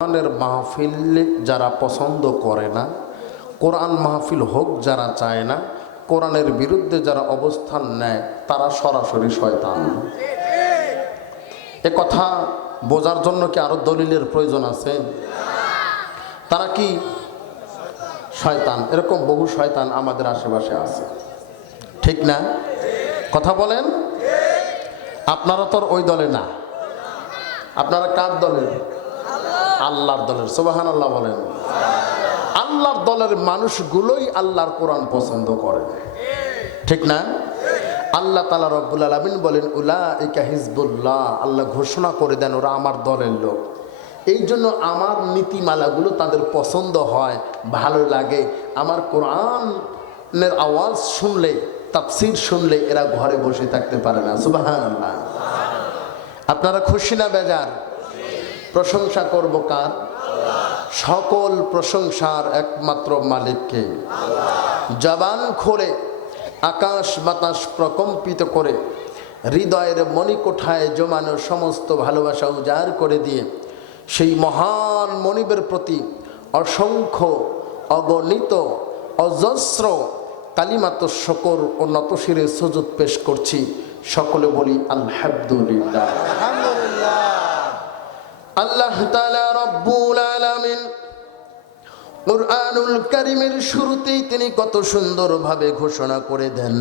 কোরআনের মাহফিল যারা পছন্দ করে না, কোরআন মাহফিল হোক যারা চায় না, কোরআনের বিরুদ্ধে যারা অবস্থান নেয় তারা সরাসরি শয়তান। এ কথা বোঝার জন্য কি আরো দলিলের প্রয়োজন আছে? তারা কি শয়তান? এরকম বহু শয়তান আমাদের আশেপাশে আছে, ঠিক না? কথা বলেন। আপনারা তো ওই দলে না, আপনারা কার দলের? আল্লাহর দলের। সুবহানাল্লাহ বলেন। আল্লাহর দলের মানুষগুলোই আল্লাহর কোরআন পছন্দ করে, ঠিক না? আল্লাহ তাআলা রব্বুল আলামিন বলেন উলাইকা হিজবুল্লাহ, আল্লাহ ঘোষণা করে দেন ওরা আমার দলের লোক। এই জন্য আমার নীতিমালাগুলো তাদের পছন্দ হয়, ভালো লাগে। আমার কোরআনের আওয়াজ শুনলে, তাফসীর শুনলে এরা ঘরে বসে থাকতে পারে না। সুবহানাল্লাহ। আপনারা খুশি না বেজার? প্রশংসা করব কার? সকল প্রশংসার একমাত্র মালিককে। জবান খুলে আকাশ বাতাস প্রকম্পিত করে হৃদয়ের মণিকোঠায় জমানো সমস্ত ভালোবাসা উজাড় করে দিয়ে সেই মহান মনিবের প্রতি অসংখ্য অগণিত অজস্র কালিমাত শকর ও নতশিরে সুজুদ পেশ করছি। সকলে বলি আলহামদুলিল্লাহ। আল্লাহ তাআলা রব্বুল আলামিন কুরআনুল কারীমের শুরুতেই তিনি কত সুন্দরভাবে ঘোষণা করে দেন,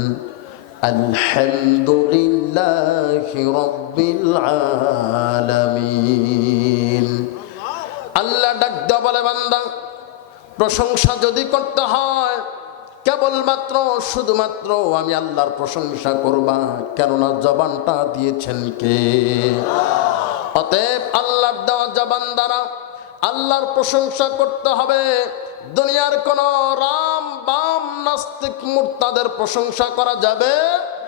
আলহামদুলিল্লাহি রাব্বিল আলামিন। আল্লাহ ডাক দেয়া বলে, বান্দা প্রশংসা যদি করতে হয় কেবলমাত্র শুধুমাত্র আমি আল্লাহর প্রশংসা করবা, কেননা জবানটা দিয়েছেন কে? অতএব আল্লাহর দেওয়া জবান দ্বারা আল্লাহর প্রশংসা করতে হবে। দুনিয়ার কোন রাম বাম নাস্তিক মুরতাদের প্রশংসা করা যাবে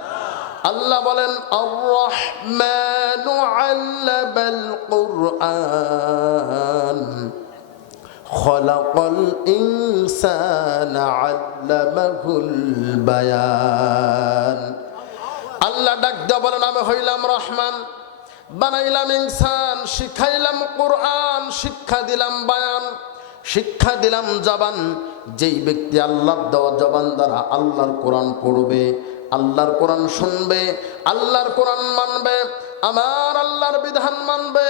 না। আল্লাহ বলেন আর-রাহমানু আল্লামাল কুরআন খলাকাল ইনসানা আল্লামাহুল বায়ান। আল্লাহ ডাক দিয়ে বলেন আমি হইলাম রহমান, বানাইলাম ইনসান, শিখাইলাম কোরআন, শিক্ষা দিলাম বায়ান, শিক্ষা দিলাম জবান। যেই ব্যক্তি আল্লাহর দেওয়া জবান দ্বারা আল্লাহর কোরআন পড়বে, আল্লাহর কোরআন শুনবে, আল্লাহর কোরআন মানবে, আমার আল্লাহর বিধান মানবে,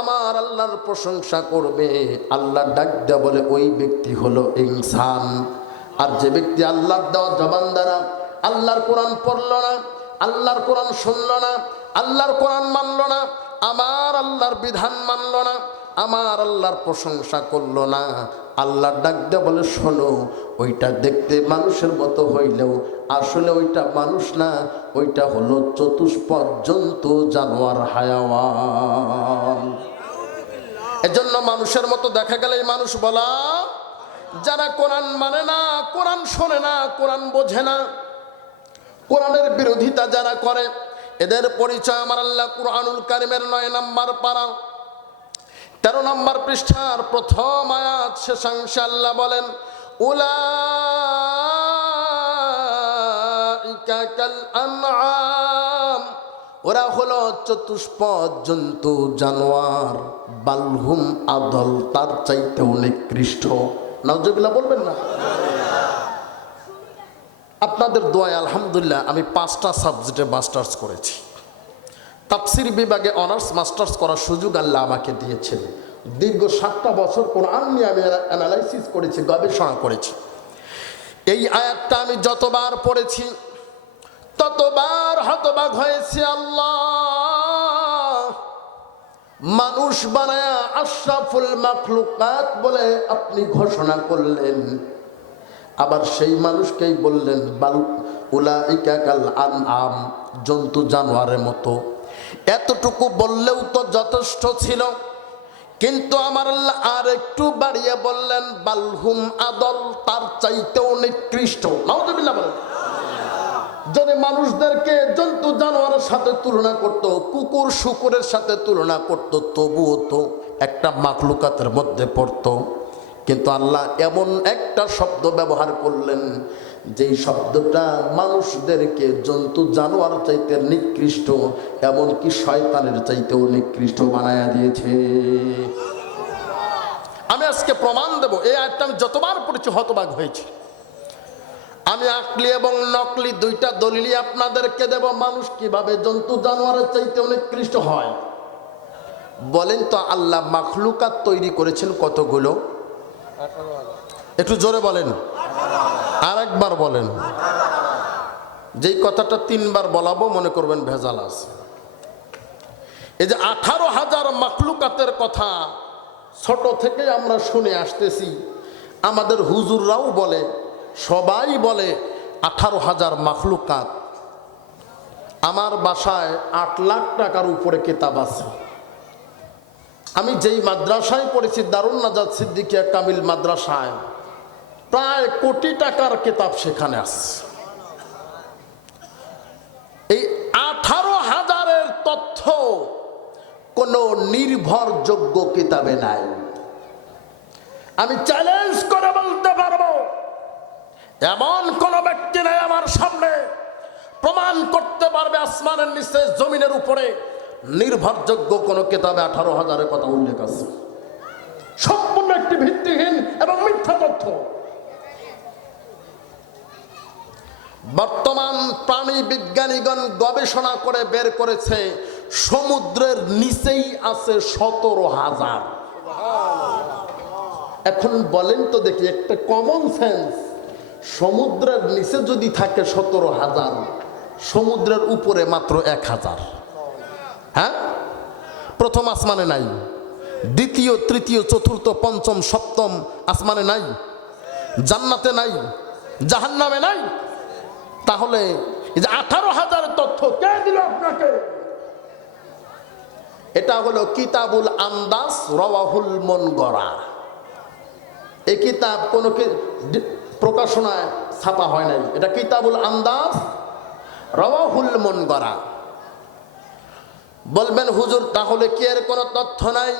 আমার আল্লাহর প্রশংসা করবে, আল্লাহ ডাক দেয়া বলে ওই ব্যক্তি হলো ইনসান। আর যে ব্যক্তি আল্লাহর দেওয়া জবান দ্বারা আল্লাহর কোরআন পড়ল না, আল্লাহর কোরআন শুনল না, আল্লাহর কোরআন মানল না, আমার আল্লাহর বিধান মানল না, আমার আল্লাহর প্রশংসা করল না, আল্লাহ ডাক দিয়ে বলে শোনো, ওইটা দেখতে মানুষের মতো হইলেও আসলে ওইটা মানুষ না, ওইটা হলো চতুষ্পদ জন্তু, জানোয়ার, হায়াওয়ান। এজন্য মানুষের মতো দেখা গেলে মানুষ বলা। যারা কোরআন মানে না, কোরআন শোনে না, কোরআন বোঝে না, কোরআনের বিরোধিতা যারা করে, এদের পরিচয় আমার আল্লাহ কুরআনুল কারীমের ৯ নম্বর পারা ১৩ নম্বর পৃষ্ঠার প্রথম আয়াত শেষাংশে আল্লাহ বলেন উলাইকা কাল আনআম, ওরা হলো চতুষ্পদ জন্তু, জানোয়ার, বালহুম আদল, তার চাইতেও নিকৃষ্ট। নাউজুবিল্লাহ বলবেন না? আপনাদের দোয়ায় আলহামদুলিল্লাহ আমি 5টা সাবজেক্টে মাস্টার্স করেছি। তাফসীর বিভাগে অনার্স মাস্টার্স করার সুযোগ আল্লাহ আমাকে দিয়েছেন। দীর্ঘ 7টা বছর কোরআন নিয়ে আমি অ্যানালাইসিস করেছি, গবেষণা করেছি। এই আয়াতটা আমি যতবার পড়েছি ততবার হতবাক হয়েছি। আল্লাহ মানুষ বানায়া আশরাফুল মাখলুকাত বলে আপনি ঘোষণা করলেন, আবার সেই মানুষকেই বললেন বাল উলাইকা কাল আনআম, জন্তু জানোয়ারের মতো। এতটুকু বললেও তো যথেষ্ট ছিল, কিন্তু আমার আল্লাহ আর একটু বাড়িয়ে বললেন বালহুম আদল, তার চাইতেও নিকৃষ্ট। নাউজুবিল্লাহ বলেন। যদি মানুষদেরকে জন্তু জানোয়ারের সাথে তুলনা করত, কুকুর শুকুরের সাথে তুলনা করত, তবুও তো একটা মাখলুকাতের মধ্যে পড়তো। কিন্তু আল্লাহ এমন একটা শব্দ ব্যবহার করলেন যেই শব্দটা মানুষদেরকে জন্তু জানোয়ার চাইতে নিকৃষ্ট, এমনকি শয়তানের চাইতেও নিকৃষ্ট বানায়া দিয়েছে। আমি আজকে প্রমাণ দেব। এই আয়াতটা আমি যতবার পড়েছি হতবাক হয়েছি। আমি আকলি এবং নকলি দুইটা দলিলই আপনাদেরকে দেব। মানুষ কিভাবে জন্তু জানোয়ারের চাইতে নিকৃষ্ট হয়। বলেন তো আল্লাহ মাখলুকাত তৈরি করেছেন কতগুলো? একটু জোরে বলেন, আর একবার বলেন। যেই কথাটা তিনবার বলাবো মনে করবেন ভেজাল আছে। এই যে 18,000 মাখলুকাতের কথা ছোট থেকে আমরা শুনে আসতেছি। আমাদের হুজুররাও বলে, সবাই বলে 18,000 মাখলুকাত। আমার বাসায় 8 লাখ টাকার উপরে কিতাব আছে। আমি যেই মাদ্রাসায় পড়েছি, দারুন নাজাত সিদ্দিকিয়া কামিল মাদ্রাসায়, প্রায় কোটি টাকার কিতাব সেখানে আছে। এই 18,000-এর তথ্য কোনো নির্ভরযোগ্য কিতাবে নাই। আমি চ্যালেঞ্জ করে বলতে পারবো, এমন কোন ব্যক্তি নাই আমার সামনে প্রমাণ করতে পারবে আসমানের নিচে জমিনের উপরে নির্ভরযোগ্য কোন কিতাবে 18,000-এর কথা উল্লেখ আছে। সম্পূর্ণ একটি ভিত্তিহীন এবং মিথ্যা তথ্য। বর্তমান প্রাণী বিজ্ঞানীগণ গবেষণা করে বের করেছে, সমুদ্রের নিচেই আছে 17,000। এখন বলেন তো দেখি, একটা কমন সেন্স, সমুদ্রের নিচে যদি থাকে 17,000, সমুদ্রের উপরে মাত্র 1,000। হ্যাঁ, প্রথম আসমানে নাই, দ্বিতীয় তৃতীয় চতুর্থ পঞ্চম সপ্তম আসমানে নাই, জান্নাতে নাই, জাহান্নামে নাই। তাহলে এই যে 18,000 তথ্য কে দিল আপনাকে? এটা হলো কিতাবুল আন্দাস রওয়াহুল মুনগরা। এই কিতাব কোনো প্রকাশনায় ছাপা হয় নাই। এটা কিতাবুল আন্দাস রওয়াহুল মুনগরা। বলবেন হুজুর তাহলে কি এর কোনো তথ্য নাই?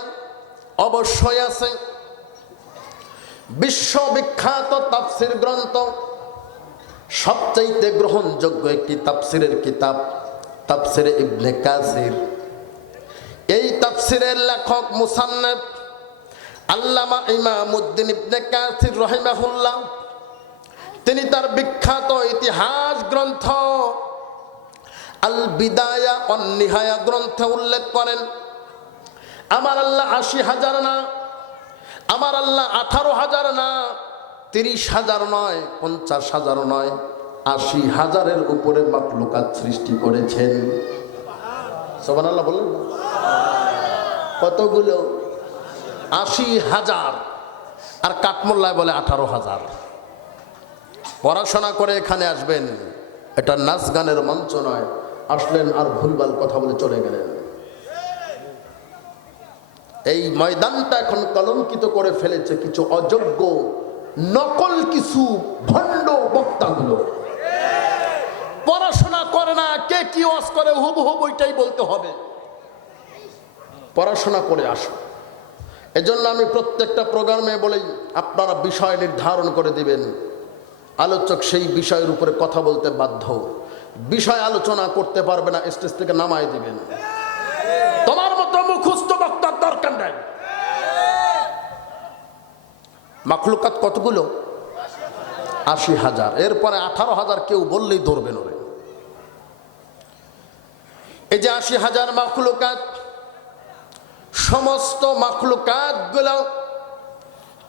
অবশ্যই আছে। বিশ্ববিখ্যাত তাফসীর গ্রন্থ, সবচাইতে গ্রহণযোগ্য একটি তাফসীরের কিতাব তাফসীরে ইবনে কাসির। এই তাফসীরের লেখক মুসান্নিফ আল্লামা ইমামউদ্দিন ইবনে কাসির রাহিমাহুল্লাহ, তিনি তার বিখ্যাত ইতিহাস গ্রন্থ আল বিদায়া ওয়ান নিহায়া গ্রন্থে উল্লেখ করেন, আমার আল্লাহ 80,000 না, আমার আল্লাহ 18,000 না, 30,000 নয়, 50,000 নয়, 80,000-এর উপরে মাখলুকাত সৃষ্টি করেছেন। সুবহানাল্লাহ বলেন। কতগুলো? 80,000। আর কাঠমোল্লায় বলে 18,000। পড়াশোনা করে এখানে আসবেন, এটা নাচ গানের মঞ্চ নয়। আসলেন আর ভুলভাল কথা বলে চলে গেলেন। এই ময়দানটা এখন কলঙ্কিত করে ফেলেছে কিছু অযোগ্য নকল কিছু ভণ্ড বক্তাগুলো। পড়াশোনা করে না, কে কি ওয়াজ করে হুবহু ওইটাই বলতে হবে। পড়াশোনা করে আসো। এজন্য আমি প্রত্যেকটা প্রোগ্রামে বলি, আপনারা বিষয় নির্ধারণ করে দিবেন, আলোচক সেই বিষয়ের উপরে কথা বলতে বাধ্য। বিষয় আলোচনা করতে পারবে না, স্টেজ থেকে নামায় দিবেন। তোমার মতো মুখস্থ বক্তার দরকার নাই। মাখলুকাত কতগুলো? 80,000। এরপরে 18,000 কেউ বললেই ধরবে না। এই যে 80,000 মাখলুকাত, সমস্ত মাখলুকাত গুলো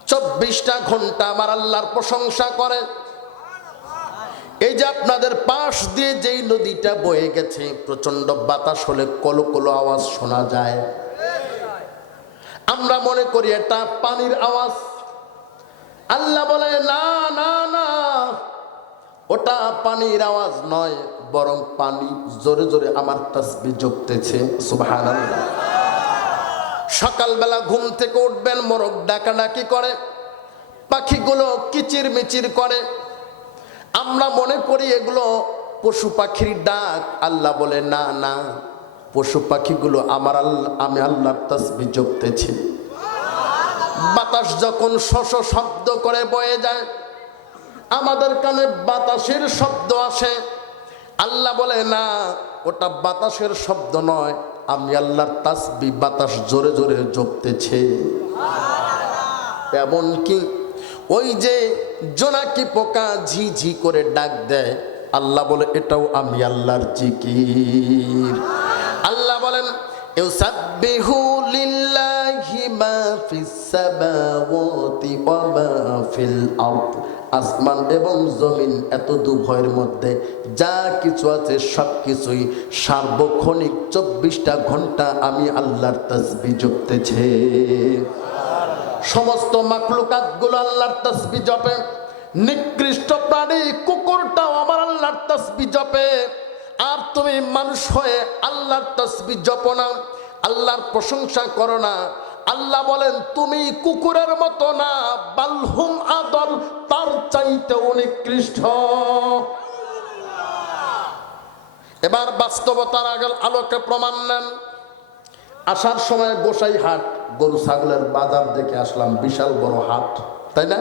24টা ঘন্টা আমার আল্লাহর প্রশংসা করে। এই যে আপনাদের পাশ দিয়ে যেই নদীটা বয়ে গেছে, প্রচন্ড বাতাস হলে কলকলো আওয়াজ শোনা যায়। আমরা মনে করি এটা পানির আওয়াজ। আল্লাহ বলে না না না, ওটা পানির আওয়াজ নয়, বরং পানি জোরে জোরে আমার তাসবিহ জপতেছে। সুবহানাল্লাহ। সকালবেলা ঘুম থেকে উঠবেন, মোরগ ডাকাডাকি করে, পাখিগুলো কিচির মিচির করে। আমরা মনে করি এগুলো পশু পাখির ডাক। আল্লাহ বলে না না, পশু পাখিগুলো আমি আল্লাহর তাসবিহ জপতেছি। বাতাস যখন শশ শব্দ করে বয়ে যায়, আমাদের কানে বাতাসের শব্দ আসে। আল্লাহ বলে না, ওটা বাতাসের শব্দ নয়, আমি আল্লাহর তাসবিহ বাতাস জোরে জোরে জপতেছে। এমন কি ওই যে জোনাকি পোকা ঝি ঝি করে ডাক দেয়, আল্লাহ বলে এটাও আমি আল্লাহর জিকির। আল্লাহ বলেন ইউসাব্বিহু লিল্লাহি মা ফিস সামাওয়াতি ওয়া মা ফিল আরদ, আসমান এবং জমিন এত দুভয়ের মধ্যে যা কিছু আছে সব কিছুই সার্বক্ষণিক 24টা ঘন্টা আমি আল্লাহর তাসবিহ জপতেছে। সমস্ত মাখলুকাত গুলো আল্লাহর তাসবিহ জপে। নিকৃষ্ট প্রাণী কুকুরটাও আমার আল্লাহর তাসবিহ জপে। আর তুমি মানুষ হয়ে আল্লাহর তাসবিহ জপো না, আল্লাহর প্রশংসা করো না। আল্লাহ বলেন তুমি কুকুরের মতো না, বালহুম আদল, তার চাইতে নিকৃষ্ট। এবার বাস্তবতার আলোকে প্রমাণ নেন। আসার সময় গোসাই হাট, গরু ছাগলের বাজার দেখে আসলাম, বিশাল বড় হাট, তাই না?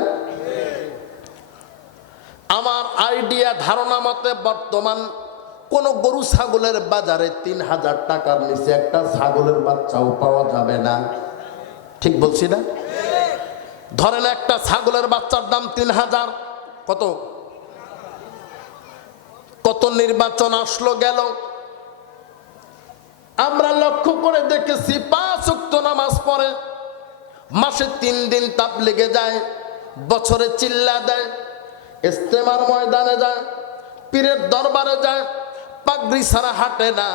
আমার আইডিয়া ধারণা মতে বর্তমান কোন গরু ছাগলের বাজারে 3000 টাকার নিচে একটা ছাগলের বাচ্চাও পাওয়া যাবে না। ঠিক বলছি না? ধরেন একটা ছাগলের বাচ্চার দাম 3000। কত কত নির্বাচন আসলো গেল, আমরা লক্ষ্য করে দেখেছি 5 ওয়াক্ত নামাজ পড়ে, মাসে 3 দিন তাবলীগে যায়, বছরে চিল্লা দেয়, ইস্তেমার ময়দানে যায়, পীরের দরবারে যায়, পাগড়ি ছাড়া হাঁটে না,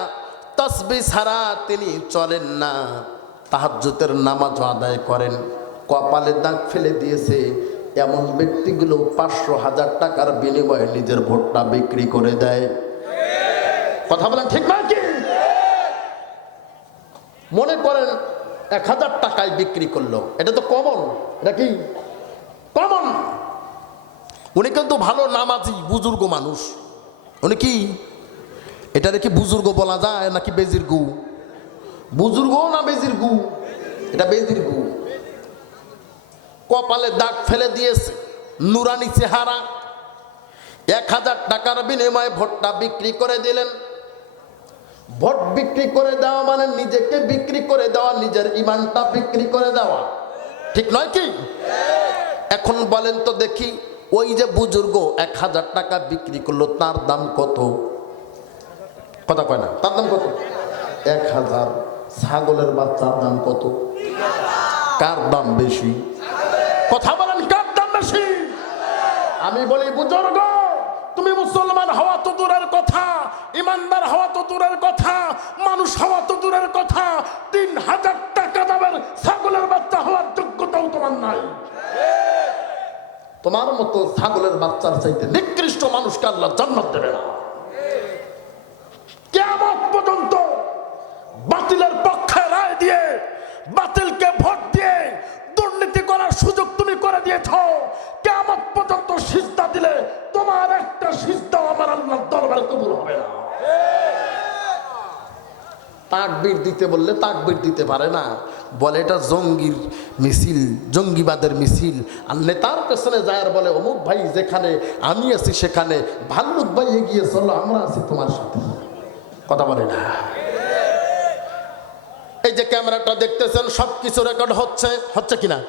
তাসবিহ ছাড়া তিনি চলেন না, তাহাজ্জুদের নামাজ আদায় করেন, কপালে দাগ ফেলে দিয়েছে। এমন ব্যক্তিগুলো 500,000 টাকার বিনিময়ে নিজের ভোটটা বিক্রি করে দেয়। কথা বলেন ঠিক নয় কি? মনে করেন 1000 টাকায় বিক্রি করলো, এটা তো কমন, এটা কি কমন? উনি কিন্তু ভালো নামাজি বুজুর্গ মানুষ, উনি কি এটারে কি বুজুর্গ বলা যায় নাকি বেজির গু? বুজুর্গ না বেজির গু? এটা বেজির গু। কপালে দাগ ফেলে দিয়েছে, নুরানি চেহারা। 1000 টাকার বিনিময়ে ভোটটা বিক্রি করে দিলেন। ভোট বিক্রি করে দেওয়া মানে নিজেকে বিক্রি করে দেওয়া, নিজের ইমানটা বিক্রি করে দেওয়া, ঠিক নয় কি? এখন বলেন তো দেখি, ওই যে বুজুর্গ 1000 টাকা বিক্রি করলো, তার দাম কত? কথা কয় না, তার দাম কত? 1000। ছাগলের বাচ্চার দাম কত? কার দাম বেশি? কথা বলেন, কার দাম বেশি? আমি বলি বুজুর্গ, তুমি মুসলমান হওয়া তো দূরের কথা, ইমানদার হওয়া তো দূরের কথা, মানুষ হওয়া তো দূরের কথা, 3000 টাকা দামের ছাগলের বাচ্চা হওয়ার যোগ্যতাও তোমার নাই। তোমার মতো ছাগলের বাচ্চার চাইতে নিকৃষ্ট মানুষকে আল্লাহ জান্নাত দেবে না। কিয়ামত পর্যন্ত বাতিলের পক্ষে রায় দিয়ে, বাতিলকে ভোট দিয়ে দুর্নীতি করার সুযোগ তুমি করে দিয়েছ। কিয়ামত পর্যন্ত সিজদা দিলে তোমার একটা সিজদাও আমার আল্লাহর দরবারে কবুল হবে না। তাকবীর দিতে বললে তাকবীর দিতে পারে না, বলে এটা জঙ্গির মিছিল, জঙ্গিবাদের মিছিল। আর নেতার পেছনে যায় আর বলে অমুক ভাই যেখানে আমি আছি সেখানে ভাল্লুক ভাই এগিয়ে চলো, আমরা আছি তোমার সাথে। কথা বলে না। এই যে ক্যামেরাটা দেখতেছেন সবকিছু রেকর্ড হচ্ছে, হচ্ছে কিনা?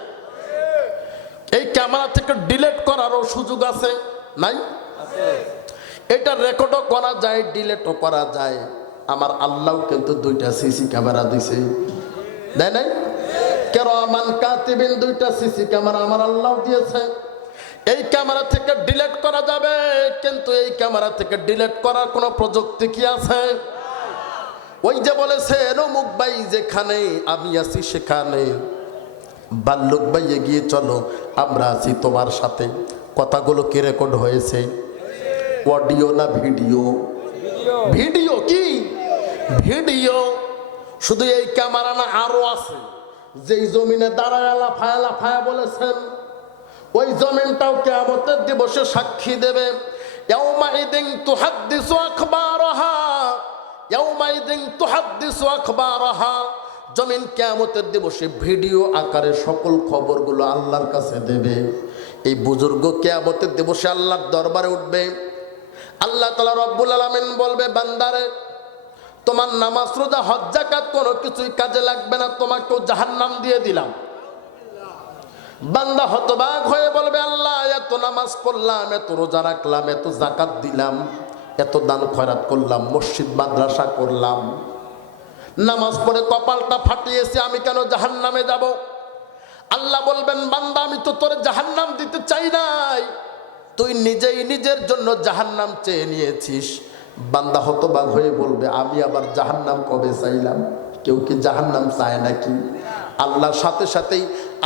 এই ক্যামেরা থেকে ডিলিট করারও সুযোগ আছে নাই? এটা রেকর্ডও করা যায়, ডিলিটও করা যায়। আমার আল্লাহ কিন্তু 2টা সিসি ক্যামেরা দিছে, দেয় নাই? কিরামান কাতিবিন 2টা সিসি ক্যামেরা আমার আল্লাহ দিয়েছে। এই ক্যামেরা থেকে ডিলিট করা যাবে, কিন্তু এই ক্যামেরা থেকে ডিলিট করার কোনো প্রযুক্তি কি আছে? ওই যে বলেছে অমুক ভাই যেখানে আমি আছি সেখানে ভাল্লুক ভাই এগিয়ে চলো, আমরা আছি তোমার সাথে। কথাগুলো কি রেকর্ড হয়েছে? অডিও না ভিডিও? ভিডিও। কি ভিডিও? শুধু এই ক্যামেরা না, আরো আছে। যেই জমিনে দাঁড়ায় লাফায়া লাফায়া বলেছেন, ওই জমিনটাও কিয়ামতের দিবসে সাক্ষী দেবে। ইয়াউমাইদিন তুহাদ্দিসু আখবারাহা, ইয়াউমাইদিন তুহাদ্দিসু আখবারাহা। জমিন কিয়ামতের দিবসে ভিডিও আকারে সকল খবরগুলো আল্লাহর কাছে দেবে। এই বুজুর্গ কিয়ামতের দিবসে আল্লাহর দরবারে উঠবে। আল্লাহ তাআলা রব্বুল আলামিন বলবে, বান্দারে তোমার নামাজ রোজা হজ যাকাত কোনো কিছুই কাজে লাগবে না, তোমাকেও জাহান্নাম দিয়ে দিলাম। বান্দা হতবাক হয়ে বলবে, আল্লাহ এত নামাজ পড়লাম, এত রোজা রাখলাম, এত যাকাত দিলাম, এত দান খয়রাত করলাম, মসজিদ মাদ্রাসা করলাম, নামাজ পড়ে কপালটা ফাটিয়েছি, আমি কেন জাহান্নামে যাব? আল্লাহ বলবেন, বান্দা আমি তো তোর জাহান্নাম দিতে চাই নাই, তুই নিজেই নিজের জন্য জাহান্নাম চেয়ে নিয়েছিস। বান্দা হতবাক হয়ে বলবে, আমি আবার জাহান্নাম কবে চাইলাম? কেউ কি জাহান্নাম চায় নাকি? আল্লাহর সাথে সাথেই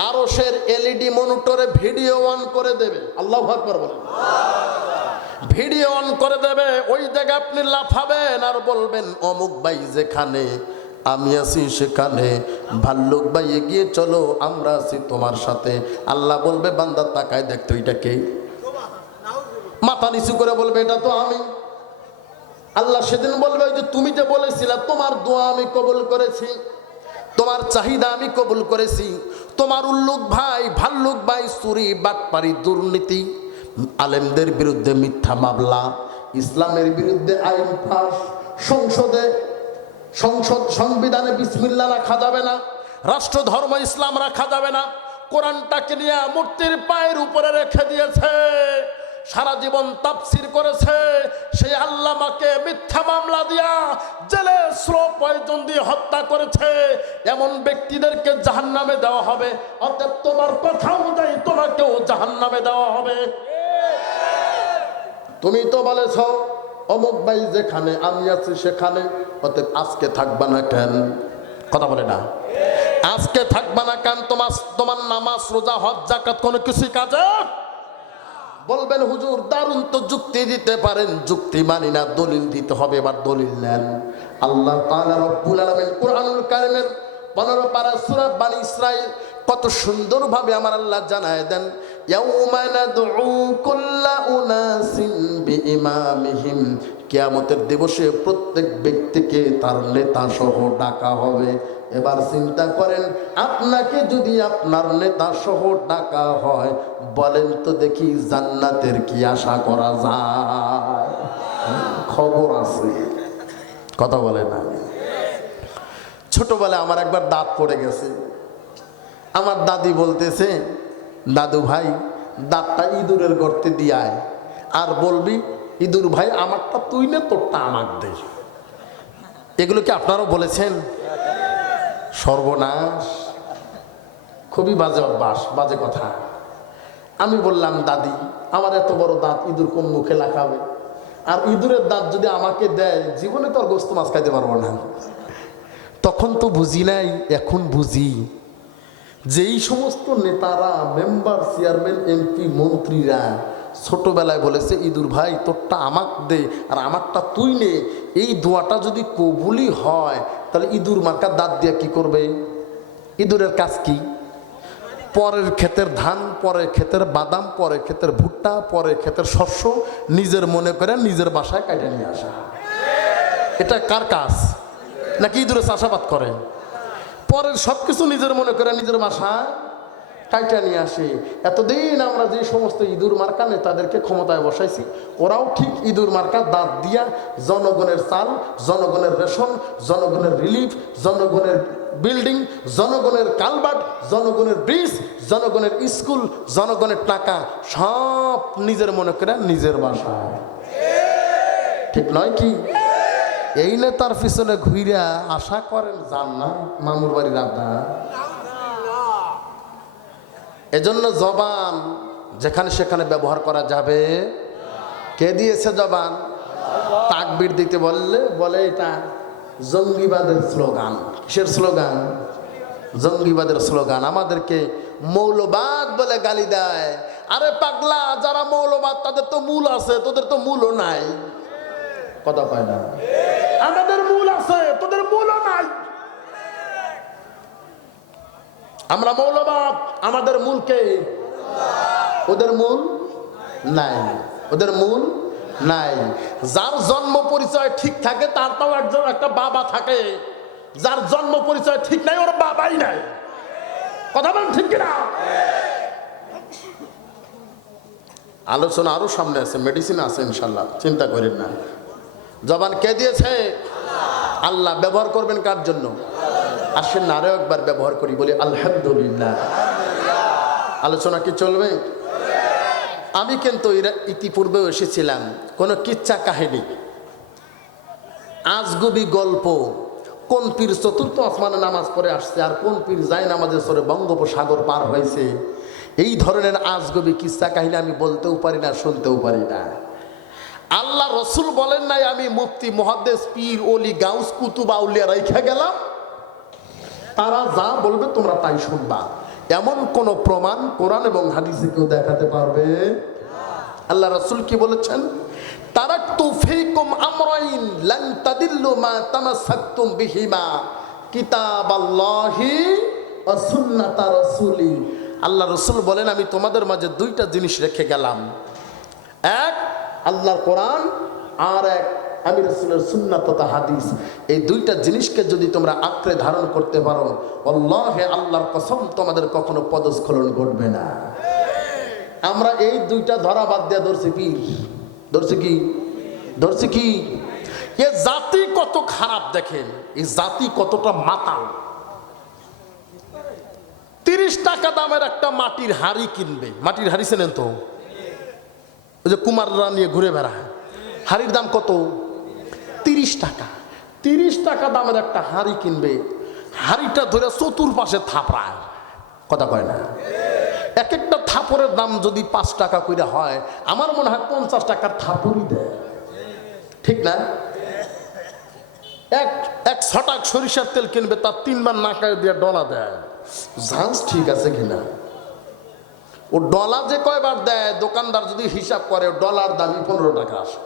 আরশের এলইডি মনিটরে ভিডিও অন করে দেবে। আল্লাহু আকবার বলেন। ভিডিও অন করে দেবে, ওই জায়গায় আপনি লাফাবেন আর বলবেন, অমুক ভাই যেখানে আমি আছি সেখানে ভাল্লুক ভাই এগিয়ে চলো, আমরা আছি তোমার সাথে। আল্লাহ বলবে, বান্দা তাকায় দেখতো এটা কে? মাথা নিচু করে বলবে, এটা তো আমি। আল্লাহ সেদিন বলবে, ওই যে তুমি যে বলেছিলা তোমার দোয়া আমি কবুল করেছি, তোমার চাহিদা আমি কবুল করেছি, তোমার উল্লুক ভাই ভাল্লুক ভাই চুরি বাটপারি দুর্নীতি, আলেমদের বিরুদ্ধে মিথ্যা মামলা, ইসলামের বিরুদ্ধে আইন পাস, সংবিধানে বিসমিল্লাহ রাখা যাবে না, রাষ্ট্র ধর্ম ইসলাম রাখা যাবে না, কোরআনটাকে নিয়ে মূর্তির পায়ের উপরে রেখে দিয়েছে, সারা জীবন তাফসীর করেছে, সেই আল্লামাকে মিথ্যা মামলা দিয়া জেলে স্লো পয়জন দিয়ে হত্যা করেছে, এমন ব্যক্তিদেরকে জাহান্নামে দেওয়া হবে। অতএব তোমার কথা অনুযায়ী তোমাকেও জাহান্নামে দেওয়া হবে। তুমি তো বলেছ অমুক ভাই যেখানে আমি আছি সেখানে, অতএব আজকে থাকবা না কেন? কথা বলে না, আজকে থাকবা না কেন? তোমার নামাজ রোজা হজ যাকাত কোনো কিছুই কাজে। বলবেন, হুজুর দারুণ তো যুক্তি দিতে পারেন, যুক্তি মানি না, দলিল দিতে হবে। এবার দলিল নেন। আল্লাহ তাআলা রব্বুল আলামিন কুরআনুল কারীমের 15 পারা সূরা বনী ইসরাঈল কত সুন্দরভাবে আমার আল্লাহ জানায় দেন, ইয়াউমা নাদউ কুল্লা উনাসিন বিইমামিহিম, কিয়ামতের দিবসে প্রত্যেক ব্যক্তিকে তার নেতা সহ ডাকা হবে। এবার চিন্তা করেন, আপনাকে যদি আপনার নেতা সহ ডাকা হয়, বলেন তো দেখি জান্নাতের কি আশা করা যায়? খবর আছে, কথা বলে না। ছোটবেলায় আমার একবার দাঁত পড়ে গেছে, আমার দাদি বলতেছে, দাদু ভাই দাঁতটা ইঁদুরের গর্তে দিয়ায়, আর বলবি ইঁদুর ভাই আমারটা তুই নে, তোরটা আমাক দে। এগুলো কি আপনারাও বলেছেন? সর্বনাশ, খুবই বাজে অভ্যাস, বাজে কথা। আমি বললাম, দাদি আমার এত বড় দাঁত ইঁদুর কোন মুখে লাগাবে? আর ইঁদুরের দাঁত যদি আমাকে দেয়, জীবনে তো আর গোস্ত মাছ খাইতে পারবো না। তখন তো বুঝি নাই, এখন বুঝি। যেই সমস্ত নেতারা, মেম্বার, চেয়ারম্যান, এমপি, মন্ত্রীরা ছোটবেলায় বলেছে ইঁদুর ভাই তোরটা আমাক দে আর আমারটা তুই নে, এই দোয়াটা যদি কবুলই হয়, তাহলে ইঁদুর মার্কার দাঁত দিয়ে কি করবে? ইঁদুরের কাজ কি? পরের ক্ষেতের ধান, পরের ক্ষেতের বাদাম, পরের ক্ষেতের ভুট্টা, পরের ক্ষেতের শস্য নিজের মনে করে নিজের বাসায় কাটে নিয়ে আসা। এটা কার কাজ? নাকি ইঁদুরে চাষাবাদ করে? পরের সবকিছু নিজের মনে করে নিজের বাসায় কাইটা নিয়ে আসে। এতদিন আমরা যে সমস্ত ইঁদুর মার্কা নেতাদেরকে ক্ষমতায় বসাইছি, ওরাও ঠিক ইঁদুর মার্কা দাঁত দিয়া জনগণের চাল, জনগণের রেশন, জনগণের রিলিফ, জনগণের বিল্ডিং, জনগণের কালভার্ট, জনগণের ব্রিজ, জনগণের স্কুল, জনগণের টাকা সব নিজের মনে করে নিজের বাসায়। ঠিক নয় কি? এই নেতার পিছনে ঘুইরা আশা করেন জান্নাত, মামুর বাড়ির আদা। এজন্য জবান যেখানে সেখানে ব্যবহার করা যাবে। কে দিয়েছে জবান? তাকবীর দিতে বললে বলে এটা জঙ্গিবাদের স্লোগান। কিসের স্লোগান? জঙ্গিবাদের স্লোগান। আমাদেরকে মৌলবাদ বলে গালি দেয়। আরে পাগলা, যারা মৌলবাদ তাদের তো মূল আছে, তোদের তো মূলও নাই। কথা কয় না? আমাদের মূল আছে, তোদের মূলও নাই। আমরা মৌলবাদ, আমাদের মূলকে, ওদের মূল নাই, ওদের মূল নাই। যার জন্ম পরিচয় ঠিক থাকে তার তো একজন একটা বাবা থাকে, যার জন্ম পরিচয় ঠিক নাই ওর বাবাই নাই। কথা বলেন ঠিক কিনা? আলোচনা আরো সামনে আছে, মেডিসিন আছে ইনশাল্লাহ, চিন্তা করেন না। জবান কে দিয়েছে? আল্লাহ। ব্যবহার করবেন কার জন্য? আসেন না আরো একবার ব্যবহার করি, বলি আলহামদুলিল্লাহ। আলোচনা কি চলবে? আমি কিন্তু ইতিপূর্বেও এসেছিলাম, কোনো কিচ্ছা কাহিনী, আজগুবি গল্প, কোন পীর চতুর্থ আসমানে নামাজ পড়ে আসছে আর কোন পীর যায় নামাজের সরে বঙ্গোপসাগর পার হয়েছে, এই ধরনের আজগুবি কিচ্ছা কাহিনী আমি বলতেও পারি না, শুনতেও পারি না। আল্লাহ রসুল বলেন নাই আমি মুফতি মুহাদ্দিস পীর ওলি গাউস কুতুব আউলিয়া রাইখা গেলাম, তারা যা বলবে তোমরা তাই শুনবা, এমন কোন প্রমাণ কোরআন এবং হাদিসে কেউ দেখাতে পারবে? আল্লাহ রাসূল কি বলেছেন? তারাকতু ফীকুম আমরাইন লান তাদিল্লু মা তামাসসাকতুম বিহিমা কিতাবাল্লাহি ওয়া সুন্নাতা রাসূলি। আল্লাহ রাসূল বলেন আমি তোমাদের মাঝে দুইটা জিনিস রেখে গেলাম, এক আল্লাহর কোরআন আর এক আমি রাসূলের সুন্নাত তথা হাদিস। এই দুইটা জিনিসকে যদি তোমরা আঁকড়ে ধারণ করতে পারো, আল্লাহে আল্লাহর কসম তোমাদের কখনো পদস্খলন ঘটবে না। আমরা এই দুইটা ধরা বাদ দিয়ে ধরছি পীর, ধরছি কি? ধরছি কি? এ জাতি কত খারাপ দেখেন, এই জাতি কতটা মাতাল। 30 টাকা দামের একটা মাটির হাড়ি কিনবে, মাটির হাড়ি চেনেন তো, ওই যে কুমাররা নিয়ে ঘুরে বেড়ায়, হাড়ির দাম কত? 30 টাকা। 30 টাকা দামের একটা হাড়ি কিনবে, হাড়িটা ধরে চতুর্পাশে থাপড়ায়, কথা কয় না? এক একটা থাপড়ের দাম যদি 5 টাকা করে হয়, আমার মনে হয় 50 টাকার থাপড়ই দেয়, ঠিক না? এক ছটাক সরিষার তেল কিনবে, তার 3 বার নাকায় দিয়ে ডলা দেয়, জান্স ঠিক আছে কিনা? ও ডলা যে কয়বার দেয় দোকানদার যদি হিসাব করে, ডলার দামই 15 টাকা আসে।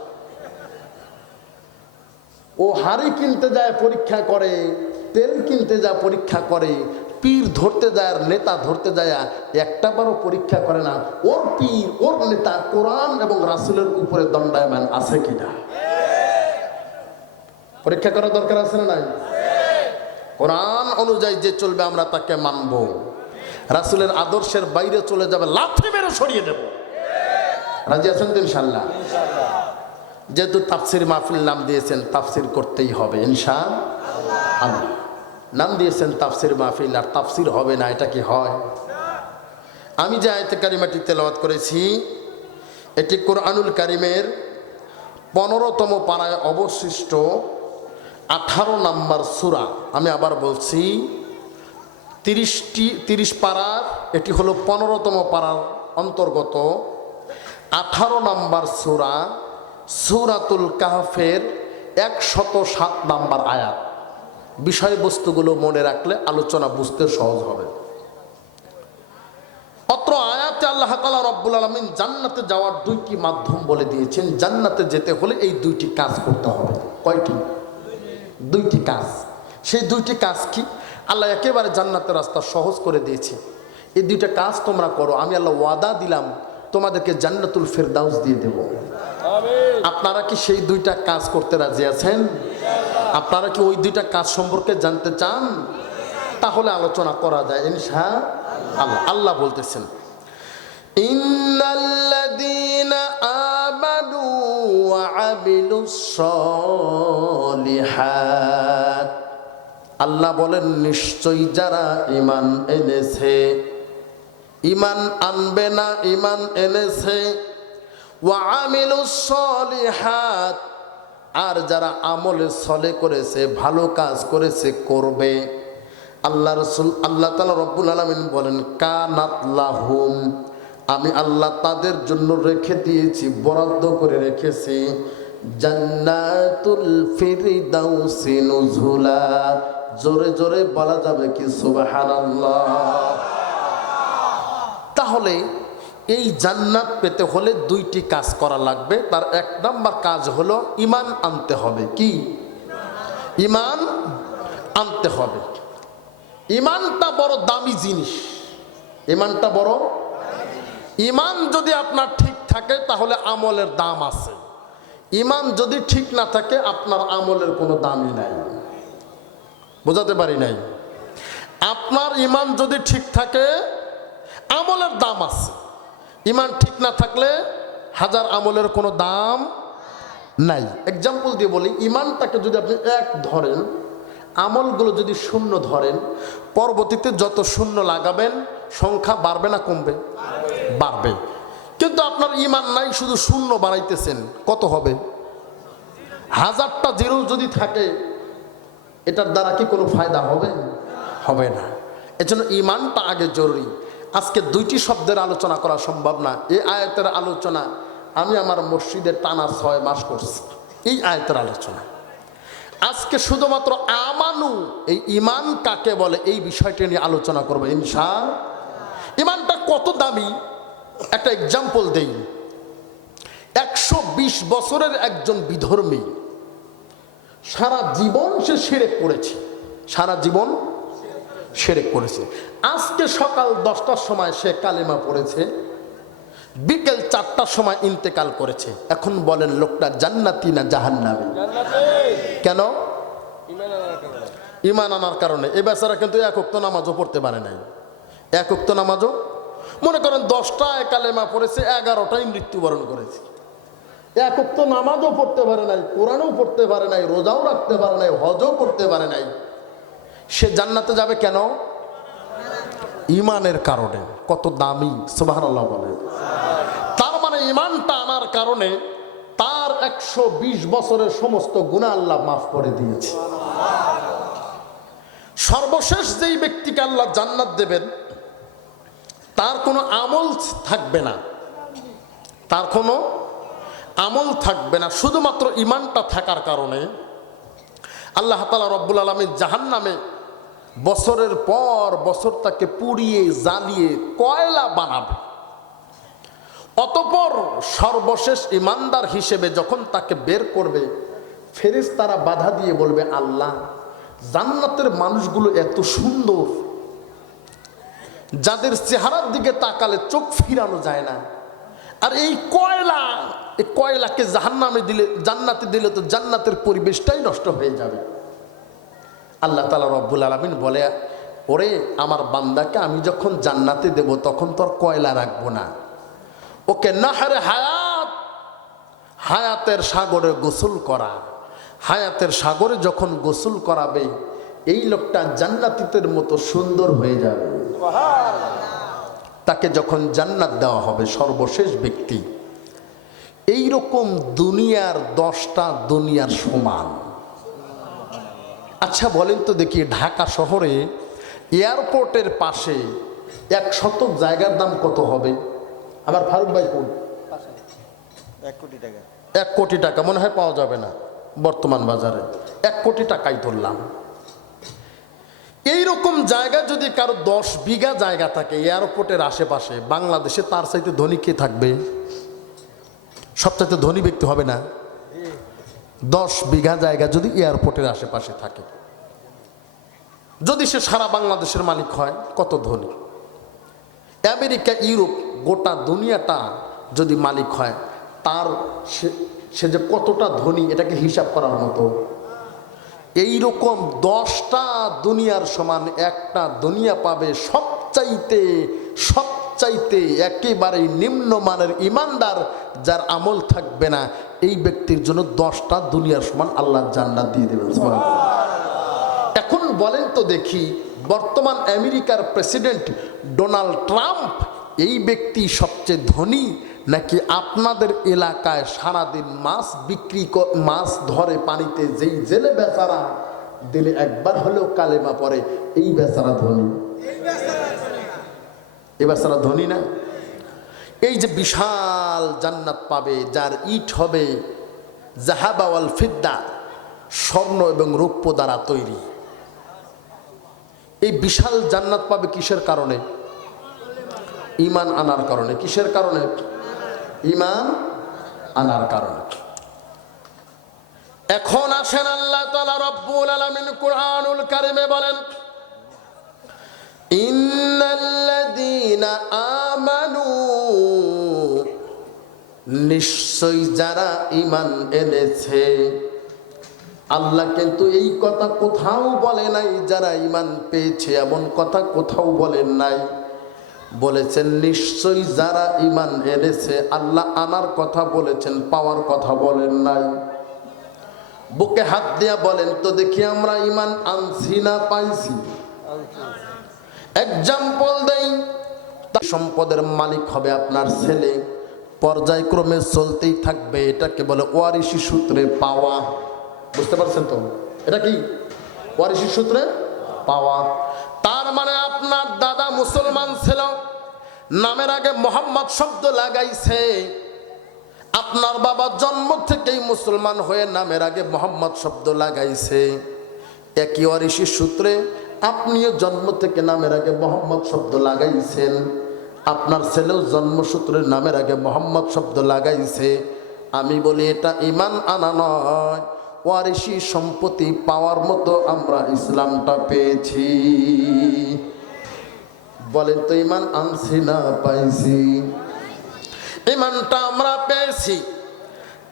ও হাড়ি কিনতে যায় পরীক্ষা করে, তেল কিনতে যায় পরীক্ষা করে, পীর ধরতে যায় আর নেতা ধরতে যায় একটা বারও পরীক্ষা করে না ওর পীর ওর নেতা কোরআন এবং রাসূলের উপরে দণ্ডায়মান আছে কিনা। পরীক্ষা করা দরকার আছে না নাই? কোরআন অনুযায়ী যে চলবে আমরা তাকে মানব, রাসূলের আদর্শের বাইরে চলে যাবে লাথি মেরে সরিয়ে দেব। রাজি আছেন তো ইনশাআল্লাহ? যেহেতু তাফসির মাহফিল নাম দিয়েছেন, তাফসির করতেই হবে ইনশাআল্লাহ। নাম দিয়েছেন তাফসির মাহফিল, আর তাফসির হবে না এটা কি হয়? আমি যে আয়াতে কারিমাটি তেলাওয়াত করেছি এটি কোরআনুল কারিমের 15তম পারায় অবশিষ্ট 18 নম্বর সূরা। আমি আবার বলছি 30 পারার, এটি হলো 15তম পারার অন্তর্গত 18 নম্বর সূরা, সূরাতুল কাহফের 107 নম্বর আয়াত। বিষয়বস্তুগুলো মনে রাখলে আলোচনা বুঝতে সহজ হবে। অত্র আয়াতে আল্লাহ তাআলা রব্বুল আলামিন জান্নাতে যাওয়ার 2টি মাধ্যম বলে দিয়েছেন। জান্নাতে যেতে হলে এই 2টি কাজ করতে হবে। কয়টি? 2টি কাজ। সেই 2টি কাজ কি? আল্লাহ একেবারে জান্নাতের রাস্তা সহজ করে দিয়েছে। এই 2টা কাজ তোমরা করো, আমি আল্লাহ ওয়াদা দিলাম তোমাদেরকে জান্নাতুল ফেরদাউস দিয়ে দেব। আপনারা কি সেই 2টা কাজ করতে রাজি আছেন? আপনারা কি ওই 2টা কাজ সম্পর্কে জানতে চান? তাহলে আলোচনা করা যায় ইনশাআল্লাহ। আল্লাহ বলতেছেন ইন্নাল্লাযীনা আমানু ওয়া আমিলুস সলিহাত। আল্লাহ বলেন নিশ্চয়ই যারা ঈমান এনেছে, ঈমান আনবে না, ঈমান এনেছে, ওয়া আমিলুস সলিহাত, আর যারা আমলে সলে করেছে, ভালো কাজ করেছে, করবে। আল্লাহ রাসূল আল্লাহ তাআলা রব্বুল আলামিন বলেন কানাত লাহুম, আমি আল্লাহ তাদের জন্য রেখে দিয়েছি, বরাদ্দ করে রেখেছি জান্নাতুল ফিরদাউসি নুজুলা। জোরে জোরে বলা যাবে কি সুবহানাল্লাহ? তাহলে এই জান্নাত পেতে হলে 2টি কাজ করা লাগবে। তার 1 নম্বর কাজ হলো ঈমান আনতে হবে। কি? ঈমান আনতে হবে। ঈমানটা বড় দামি জিনিস, ঈমানটা বড়। ঈমান যদি আপনার ঠিক থাকে তাহলে আমলের দাম আছে, ঈমান যদি ঠিক না থাকে আপনার আমলের কোনো দামই নাই। বোঝাতে পারি নাই? আপনার ঈমান যদি ঠিক থাকে আমলের দাম আছে, ঈমান ঠিক না থাকলে হাজার আমলের কোনো দাম নাই। এক্সাম্পল দিয়ে বলি, ঈমানটাকে যদি আপনি 1 ধরেন আমলগুলো যদি শূন্য ধরেন, পরবর্তীতে যত শূন্য লাগাবেন সংখ্যা বাড়বে না কমবে? বাড়বে। কিন্তু আপনার ঈমান নাই, শুধু শূন্য বাড়াইতেছেন, কত হবে? 1000টা জিরো যদি থাকে, এটার দ্বারা কি কোনো ফায়দা হবে? হবে না। এজন্য ঈমানটা আগে জরুরি। আজকে 2টি শব্দের আলোচনা করা সম্ভব না। এই আয়াতের আলোচনা আমি আমার মসজিদে টানা 6 মাস করছি, এই আয়াতের আলোচনা। আজকে শুধুমাত্র আমানু, এই ঈমান কাকে বলে এই বিষয়টি নিয়ে আলোচনা করব ইনশাআল্লাহ। ঈমানটা কত দামি একটা এক্সাম্পল দেই। 120 বছরের একজন বিধর্মী, সারা জীবন সে শিরক করেছে, সারা জীবন শিরক করেছে। আজকে সকাল 10টার সময় সে কালেমা পড়েছে, বিকেল 4টার সময় ইন্তেকাল করেছে। এখন বলেন লোকটা জান্নাতি না জাহান্নামী? কেন? ঈমান আনার কারণে। এ বেচারা কিন্তু 1 ওয়াক্ত নামাজও পড়তে পারে নাই। 1 ওয়াক্ত নামাজও, মনে করেন 10টায় কালেমা পড়েছে, 11টায় মৃত্যুবরণ করেছে। 1 ওয়াক্ত নামাজও পড়তে পারে নাই, কোরআনও পড়তে পারে নাই, রোজাও রাখতে পারে নাই, হজও করতে পারে নাই। সে জান্নাতে যাবে কেন? ঈমানের কারণে। কত দামি, সুবহানাল্লাহ বলে। তার মানে ঈমানটা আনার কারণে তার 120 বছরের সমস্ত গুনাহ আল্লাহ মাফ করে দিয়েছে। সর্বশেষ যেই ব্যক্তিকে আল্লাহ জান্নাত দেবেন, তার কোনো আমল থাকবে না, তার কোনো আমল থাকবে না, শুধুমাত্র ঈমানটা থাকার কারণে আল্লাহ তাআলা রব্বুল আলামিন জাহান্নামে বছরের পর বছর তাকে পুড়িয়ে জ্বালিয়ে কয়লা বানাবে। অতঃপর সর্বশেষ ঈমানদার হিসেবে যখন তাকে বের করবে, ফেরেশতারা বাধা দিয়ে বলবে, আল্লাহ, জান্নাতের মানুষগুলো এত সুন্দর, যাদের চেহারার দিকে তাকালে চোখ ফিরানো যায় না, আর এই কয়লাকে জাহান্নামে দিলে, জান্নাতে দিলে তো জান্নাতের পরিবেশটাই নষ্ট হয়ে যাবে। আল্লাহ তাআলা রব্বুল আলামিন বলে, ওরে আমার বান্দাকে আমি যখন জান্নাতে দেব তখন তো আর কয়লা রাখবো না, ওকে নাহরে হায়াত, হায়াতের সাগরে গোসল করা, হায়াতের সাগরে যখন গোসল করাবে এই লোকটা জান্নাতীদের মতো সুন্দর হয়ে যাবে। তাকে যখন জান্নাত দেওয়া হবে, সর্বশেষ ব্যক্তি, এই রকম দুনিয়ার 10টা দুনিয়ার সমান। আচ্ছা বলেন তো দেখি, ঢাকা শহরে এয়ারপোর্টের পাশে 1 শতক জায়গার দাম কত হবে? আমার ফারুক ভাই কোন? 1 কোটি টাকা। 1 কোটি টাকা মনে হয় পাওয়া যাবে না বর্তমান বাজারে। 1 কোটি টাকাই ধরলাম। এইরকম জায়গা যদি কারো 10 বিঘা জায়গা থাকে এয়ারপোর্টের আশেপাশে, বাংলাদেশে তার চাইতে ধনী কে থাকবে? সবচাইতে ধনী ব্যক্তি হবে না? 10 বিঘা জায়গা যদি এয়ারপোর্টের আশেপাশে থাকে, যদি সে সারা বাংলাদেশের মালিক হয়, কত ধনী। আমেরিকা, ইউরোপ, গোটা দুনিয়াটা যদি মালিক হয়, তার সে যে কতটা ধনী, এটাকে হিসাব করার মতো। এইরকম 10টা দুনিয়ার সমান একটা দুনিয়া পাবে সবচাইতে একেবারেই নিম্নমানের ঈমানদার, যার আমল থাকবে না, এই ব্যক্তির জন্য 10টা দুনিয়ার সমান আল্লাহ জান্নাত দিয়ে দেবেন। এখন বলেন তো দেখি, বর্তমান আমেরিকার প্রেসিডেন্ট ডোনাল্ড ট্রাম্প, এই ব্যক্তি সবচেয়ে ধনী, নাকি আপনাদের এলাকায় সারাদিন মাছ ধরে পানিতে যেই জেলে বেচারা দিলে একবার হলেও কালেমা পড়ে, এই বেচারা ধনী? এই বেচারা ধনী না? এই যে বিশাল জান্নাত পাবে, যার ইট হবে জাহাবা ওয়াল ফিদ্দা, স্বর্ণ এবং রৌপ্য দ্বারা তৈরি, এই বিশাল জান্নাত পাবে কিসের কারণে? ঈমান আনার কারণে। কিসের কারণে? ঈমান আনার কারণে। এখন আসেন, আল্লাহ তাআলা রব্বুল আলামিন কুরআনুল কারীমে বলেন, ইন্নাল্লাযীনা আমানু, নিশ্চয়ই যারা ঈমান এনেছে। আল্লাহ কিন্তু এই কথা কোথাও বলে নাই যারা ঈমান পেয়েছে, এমন কথা কোথাও বলেন নাই। বলেছেন নিশ্চয়ই যারা ঈমান এনেছে। আল্লাহ আনার কথা বলেছেন, পাওয়ার কথা বলেন নাই। বুকে হাত দিয়া বলেন তো দেখি আমরা ইমান আনছি না পাইছি? এক্সাম্পল দেই, সম্পদের মালিক হবে আপনার ছেলে, পর্যায়ক্রমে চলতেই থাকবে, এটাকে বলে ওয়ারিশি সূত্রে পাওয়া। বুঝতে পারছেন তো? এটা কি ওয়ারিশি সূত্রে পাওয়া? তার মানে আপনার দাদা মুসলমান ছিল, নামের আগে মোহাম্মদ শব্দ লাগাইছে। আপনার বাবা জন্ম থেকেই মুসলমান হয়ে নামের আগে মোহাম্মদ শব্দ লাগাইছে। একই ওয়ারিশি সূত্রে আপনিও জন্ম থেকে নামের আগে মোহাম্মদ শব্দ লাগাইছেন, আপনার ছেলেও জন্মসূত্রে নামের আগে মোহাম্মদ শব্দ লাগাইছে। আমি বলি এটা ঈমান আনা নয়, ওয়ারিশি সম্পত্তি পাওয়ার মতো আমরা ইসলামটা পেয়েছি। বলেন তো ঈমান আনছি না পাইছি? ঈমানটা আমরা পেয়েছি।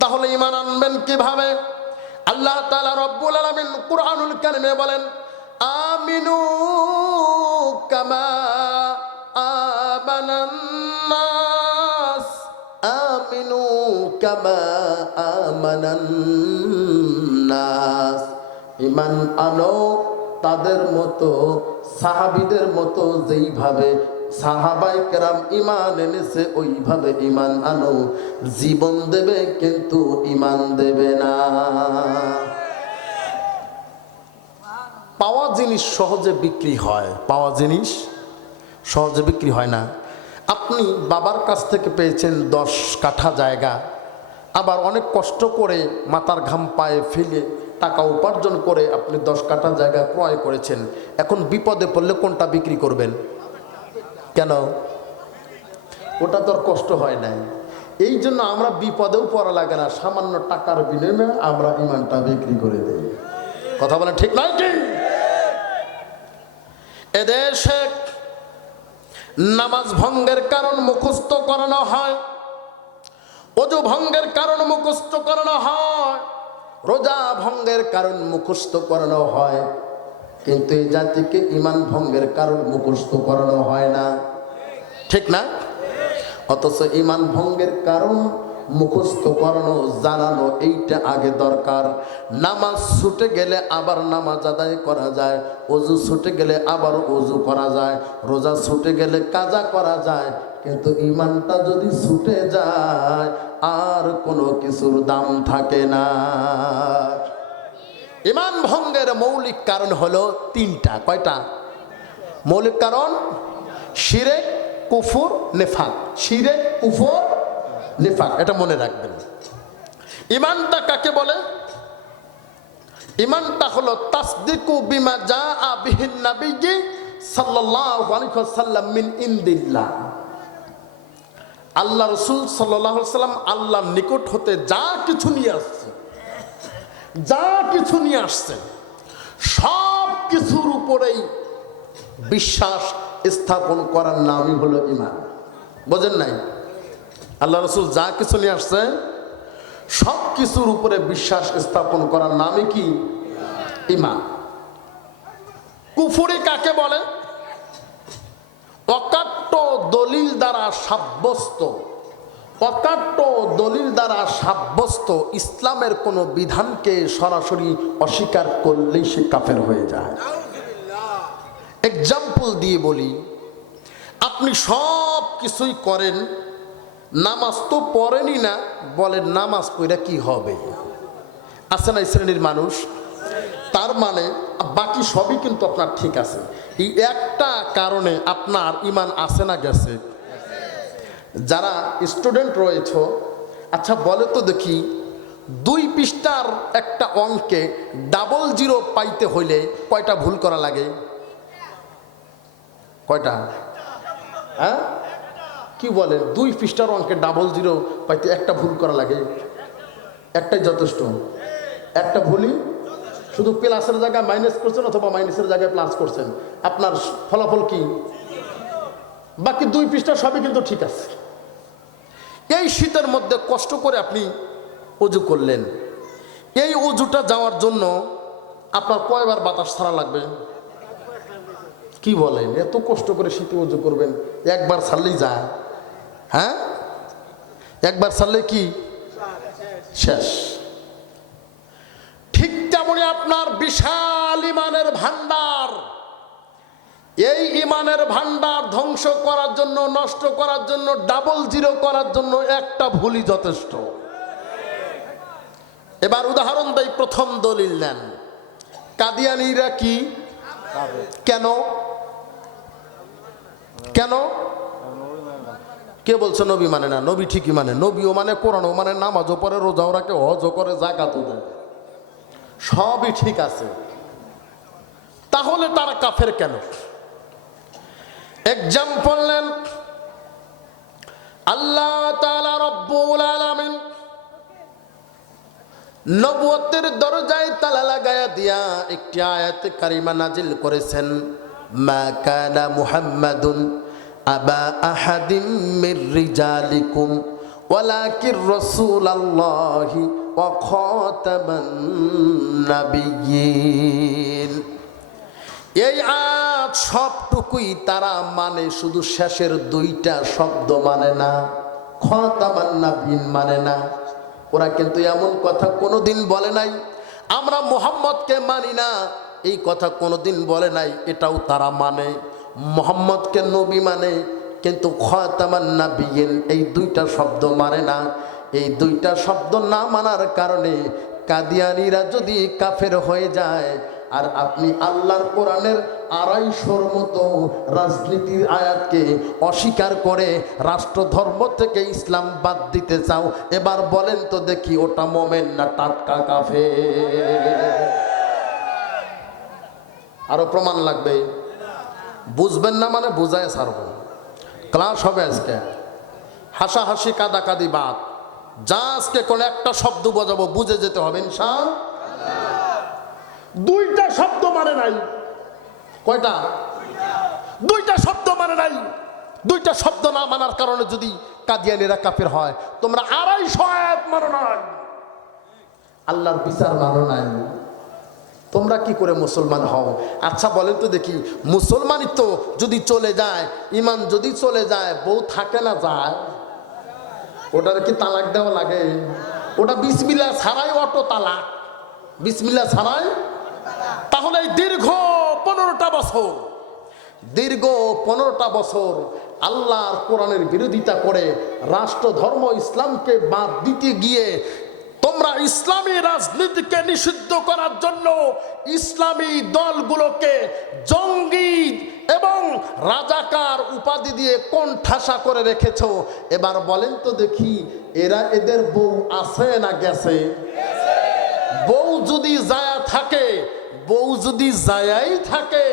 তাহলে ঈমান আনবেন কিভাবে? আল্লাহ তাআলা রব্বুল আলামিন কুরআনুল কারীমে বলেন, আমিনু কামা আমানান নাস, আমিনু কামা আমানান নাস। ঈমান আনো তাদের মতো, সাহাবীদের মতো, যেইভাবে সাহাবায়ে কেরাম ঈমান এনেছে ওইভাবে ঈমান আনো। জীবন দেবে কিন্তু ঈমান দেবে না। পাওয়া জিনিস সহজে বিক্রি হয়, পাওয়া জিনিস সহজে বিক্রি হয় না। আপনি বাবার কাছ থেকে পেয়েছেন 10 কাঠা জায়গা, আবার অনেক কষ্ট করে মাথার ঘাম পায়ে ফেলে টাকা উপার্জন করে আপনি 10 কাঠা জায়গা ক্রয় করেছেন। এখন বিপদে পড়লে কোনটা বিক্রি করবেন? কেন? ওটা তো আর কষ্ট হয় নাই। এই জন্য আমরা বিপদেও পড়া লাগে না, সামান্য টাকার বিনিময়ে আমরা ঈমানটা বিক্রি করে দেই। কথা বলেন ঠিক নয় কি? এদেশে নামাজ ভঙ্গের কারণ মুখস্থ করানো হয়, ওযু ভঙ্গের কারণ মুখস্থ করানো হয়, রোজা ভঙ্গের কারণ মুখস্থ করানো হয়, কিন্তু এই জাতিকে ঈমান ভঙ্গের কারণ মুখস্থ করানো হয় না। ঠিক না? অথচ ঈমান ভঙ্গের কারণ মুখস্থ করানো, জানানো, এইটা আগে দরকার। নামাজ ছুটে গেলে আবার নামাজ আদায় করা যায়, ওযু ছুটে গেলে আবার ওযু করা যায়, রোজা ছুটে গেলে কাজা করা যায়, কিন্তু ঈমানটা যদি ছুটে যায় আর কোনো কিছুর দাম থাকে না। ঈমান ভঙ্গের মৌলিক কারণ হলো 3টা। কয়টা মৌলিক কারণ? শিরক, কুফর, নেফাক। শিরক, কুফর, নেফাক, এটা মনে রাখবেন। ঈমানটা কাকে বলে? ঈমানটা হলো তাসদিকু বিমা জাআ বিহিন নাবিয়্যি সাল্লাল্লাহু আলাইহি ওয়াসাল্লাম মিন ইনদিল্লাহ। আল্লাহ রাসূল সাল্লাল্লাহু আলাইহি ওয়াসাল্লাম আল্লাহর নিকট হতে যা কিছু নিয়ে আসছে, যা কিছু নিয়ে আসছে, সব কিছুর উপরেই বিশ্বাস স্থাপন করার নামই হলো ঈমান। বোঝেন নাই? আল্লাহ রাসূল যা কিছু নিয়ে আসছে সব কিছুর উপরে বিশ্বাস স্থাপন করার নামই কি? ঈমান। কুফরি কাকে বলে? অকাট্য দলিল দ্বারা সাব্যস্ত, অকাট্য দলিল দ্বারা সাব্যস্ত ইসলামের কোনো বিধানকে সরাসরি অস্বীকার করলেই সে কাফের হয়ে যায়। এক্সাম্পল দিয়ে বলি, আপনি সব কিছুই করেন, নামাজ তো পড়েনি না, বলেন নামাজ পড়া কি হবে? আছে না এই শ্রেণীর মানুষ? তার মানে বাকি সবই কিন্তু আপনার ঠিক আছে, এই একটা কারণে আপনার ঈমান আছে না গেছে? যারা স্টুডেন্ট রয়েছে, আচ্ছা বলে তো দেখি, 2 পৃষ্ঠার একটা অঙ্কে 00 পাইতে হইলে কয়টা ভুল করা লাগে? কয়টা? হ্যাঁ, কি বলেন? 2 পৃষ্ঠার অঙ্কে 00 পাইতে একটা ভুল করা লাগে? একটাই যথেষ্ট। একটা ভুলই, শুধু প্লাসের জায়গায় মাইনাস করছেন অথবা মাইনাসের জায়গায় প্লাস করছেন, আপনার ফলাফল কি? বাকি 2 পৃষ্ঠা সবই কিন্তু ঠিক আছে। এই শীতের মধ্যে কষ্ট করে আপনি ওযু করলেন, এই ওযুটা যাওয়ার জন্য আপনার কয়বার বাতাস ছাড়া লাগবে? কি বলেন? এত কষ্ট করে শীতে ওযু করবেন, একবার ছাড়লেই যায়? হ্যাঁ, একবার ছাড়লে কি শেষ? তেমনি আপনার বিশাল ইমানের ভান্ডার, এই ইমানের ভান্ডার ধ্বংস করার জন্য, নষ্ট করার জন্য, ডাবল জিরো করার জন্য একটা ভুলই যথেষ্ট। এবার উদাহরণ দেই, প্রথম দলিল নেন, কাদিয়ানীরা কি, কেন কেন কে বলছে নবী মানে না? নবী ঠিকই মানে, নবীও মানে, কোরআনও মানে, নামাজও পড়ে, রোজাও রাখে, হজও করে, যাকাতও দেয়, সবই ঠিক আছে, তাহলে তারা কাফের কেন? এক্সাম্পল নেন, আল্লাহ তাআলা রব্বুল আলামিন নবুয়তের দরজায় তালা লাগায়া দিয়া একটি আয়াত কারিমা নাজিল করেছেন, মা কানা মুহাম্মাদুন আবা আহাদিম মির রিজালিকুম ওয়ালাকির রাসূলুল্লাহি ওয়া খাতামান নাবিয়্যিন। এই আয়াত সবটুকুই তারা মানে, শুধু শেষের দুইটা শব্দ মানে না, খাতামান নাবিয়্যিন মানে না। ওরা কিন্তু এমন কথা কোনোদিন বলে নাই আমরা মুহাম্মদকে মানি না, এই কথা কোনোদিন বলে নাই, এটাও তারা মানে। মুহাম্মদকে নবী মানে, কিন্তু খাতামান নাবিয়্যিন এই দুইটা শব্দ মানে না। এই দুইটা শব্দ না মানার কারণে কাদিয়ানীরা যদি কাফের হয়ে যায়, আর আপনি আল্লাহর কোরআনের 250 মতো রাজনীতির আয়াতকে অস্বীকার করে রাষ্ট্র ধর্ম থেকে ইসলাম বাদ দিতে চাও, এবার বলেন তো দেখি, ওটা মোমেন না টাটকা কাফের? আরো প্রমাণ লাগবে, বুঝবেন না মানে বুঝায় ছাড়ব। ক্লাস হবে আজকে, হাসাহাসি কাদাকাদি বাদ, যা আজকে কোন একটা শব্দ বোঝাবো বুঝে যেতে হবে ইনশাআল্লাহ। দুইটা শব্দ মানে নাই, কয়টা? দুইটা শব্দ মানে নাই। দুইটা শব্দ না মানার কারণে যদি কাদিয়ানীরা কাফের হয়, তোমরা 250 আয়াত মানো নাই, আল্লাহর বিচার মানো নাই, তোমরা কি করে মুসলমান হও? আচ্ছা বলেন তো দেখি, মুসলমানই তো যদি চলে যায়, ইমান যদি চলে যায়, বউ থাকে না যায়, ওটার কি তালাক দেওয়া লাগে? ওটা বিসমিল্লাহ ছাড়াই অটো তালাক, বিসমিল্লাহ ছাড়াই। তাহলে এই দীর্ঘ 15টা বছর, দীর্ঘ 15টা বছর আল্লাহর কোরআনের বিরোধিতা করে রাষ্ট্র ধর্ম ইসলামকে বাদ দিতে গিয়ে তোমরা ইসলামী রাজনীতিকে নিষিদ্ধ করার জন্য ইসলামী দলগুলোকে জঙ্গি এবং রাজাকার উপাধি দিয়ে কোণঠাসা করে রেখেছো। এবার বলেন তো দেখি, এরা এদের বউ আছে না গেছে? বউ যদি যায়া থাকে, বউ যদি যায়াই থাকে,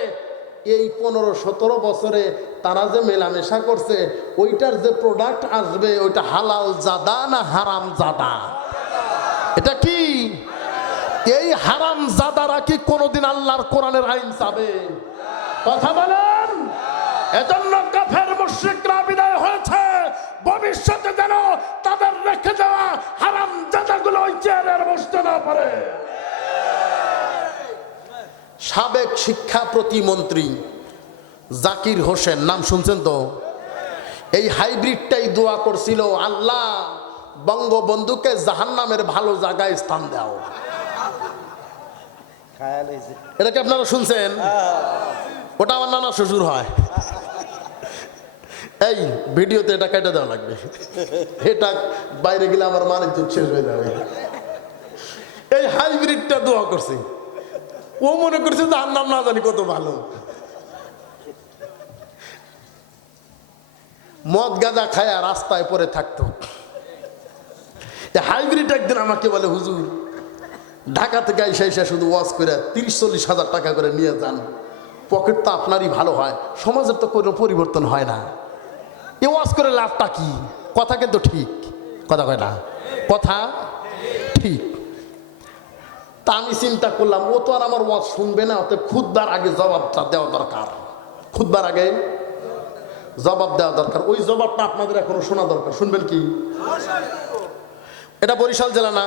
এই 15-17 বছরে তারা যে মেলামেশা করছে, ওইটার যে প্রোডাক্ট আসবে, ওইটা হালাল জাদা না হারাম জাদা? এটা কি? এই হারাম জাদারা কি কোনোদিন আল্লাহর কোরআনের আইন চাবে? কথা বলেন। এজন্য কাফের মুশরিকরা বিদায় হয়েছে, ভবিষ্যতে যেন তাদের রেখে যাওয়া হারাম জাদাগুলো ওই চেয়ারের বসতে না পারে। সাবেক শিক্ষা প্রতিমন্ত্রী জাকির হোসেন, নাম শুনছেন তো? এই হাইব্রিডটাই দোয়া করছিল, আল্লাহ বঙ্গবন্ধুকে জাহান্নামের ভালো জায়গায় স্থান দাও। এটা কি আপনারা শুনছেন? ওটা আমার নানা শ্বশুর হয়। এই ভিডিওতে এটা কেটে দেওয়া লাগবে, এটা বাইরে গেলে আমার মানের যুগ শেষ হয়ে যাবে। এই হাইব্রিডটা দোয়া করছে, ও মনে করছে জাহান্নাম না জানি কত ভালো। মদ গাঁজা খায়া রাস্তায় পরে থাকতো। হাইব্রিড একদিন আমাকে বলে, হুজুর ঢাকা থেকে এসে শুধু ওয়াজ করে 30-40 হাজার টাকা করে নিয়ে যান, পকেট তো আপনারই ভালো হয়, সমাজের তো কোনো পরিবর্তন হয় না, এ ওয়াজ করে লাভটা কি? কথা কিন্তু ঠিক, কথা কয় না, কথা ঠিক। তা আমি চিন্তা করলাম, ও তো আর আমার ওয়াজ শুনবে না, অতএব খুতবার আগে জবাবটা দেওয়া দরকার, খুতবার আগে জবাব দেওয়া দরকার। ওই জবাবটা আপনাদের এখনো শোনা দরকার, শুনবেন কি? এটা বরিশাল জেলা না?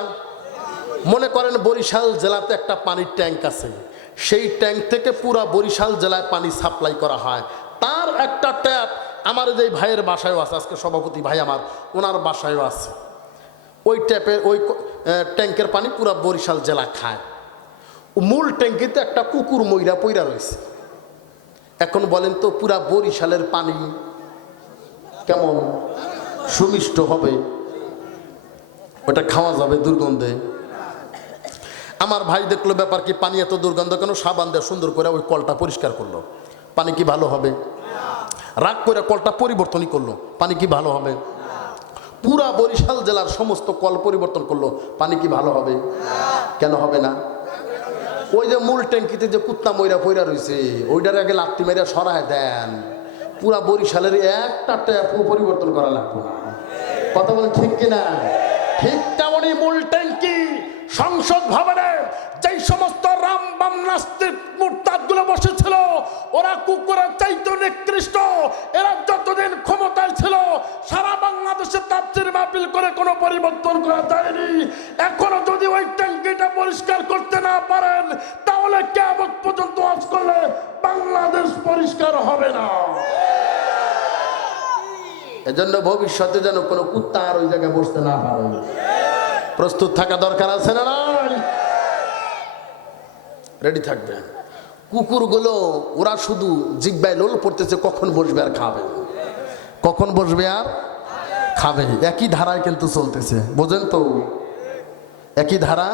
মনে করেন বরিশাল জেলাতে একটা পানির ট্যাঙ্ক আছে, সেই ট্যাঙ্ক থেকে পুরা বরিশাল জেলায় পানি সাপ্লাই করা হয়। তার একটা ট্যাপ আমার যে ভাইয়ের বাসায়ও আছে, আজকে সভাপতি ভাই আমার, ওনার বাসায়ও আছে। ওই ট্যাপের ওই ট্যাঙ্কের পানি পুরা বরিশাল জেলা খায়। মূল ট্যাঙ্কিতে একটা কুকুর মইরা পইরা রয়েছে। এখন বলেন তো পুরা বরিশালের পানি কেমন সুমিষ্ট হবে? ওটা খাওয়া যাবে দুর্গন্ধে? আমার ভাই দেখলো ব্যাপার কি, পানি এত দুর্গন্ধ কেন? সাবান দিয়ে সুন্দর করে ওই কলটা পরিষ্কার করলো, পানি কি ভালো হবে? রাগ করে কলটা পরিবর্তনই করলো, পানি কি ভালো হবে? পুরা বরিশাল জেলার সমস্ত কল পরিবর্তন করলো, পানি কি ভালো হবে? কেন হবে না? ওই যে মূল ট্যাঙ্কিতে যে কুত্তা ময়রা পইরা রয়েছে ওইটার আগে লাত্তি মেরা সরায় দেন, পুরা বরিশালের একটা ট্যাপও পরিবর্তন করা লাগবে না। কথা বলেন ঠিক কিনা? ঠিক তেমনই মূল ট্যাঙ্কি সংসদ ভবনে যেই সমস্ত রাম বাম নাস্তিক মুরতাদগুলো বসেছিল, ওরা কুকুরের চাইতে নিকৃষ্ট। এরা যতদিন ক্ষমতায় ছিল সারা বাংলাদেশে তাফসীর মাহফিল করে কোনো পরিবর্তন করা যায়নি। এখনো যদি ওই ট্যাঙ্কিটা পরিষ্কার করতে না পারেন তাহলে কিয়ামত পর্যন্ত ওয়াজ করলে বাংলাদেশ পরিষ্কার হবে না। এজন্য ভবিষ্যতে যেন কোনো কুত্তা আর ওই জায়গায় বসতে না পারে, প্রস্তুত থাকা দরকার আছে না নাই? রেডি থাকবেন। কুকুরগুলো ওরা শুধু জিব্বায় লোল পড়তেছে কখন বসবে আর খাবে, কখন বসবে আর খাবে। একই ধারায় কিন্তু চলতেছে, বোঝেন তো? একই ধারা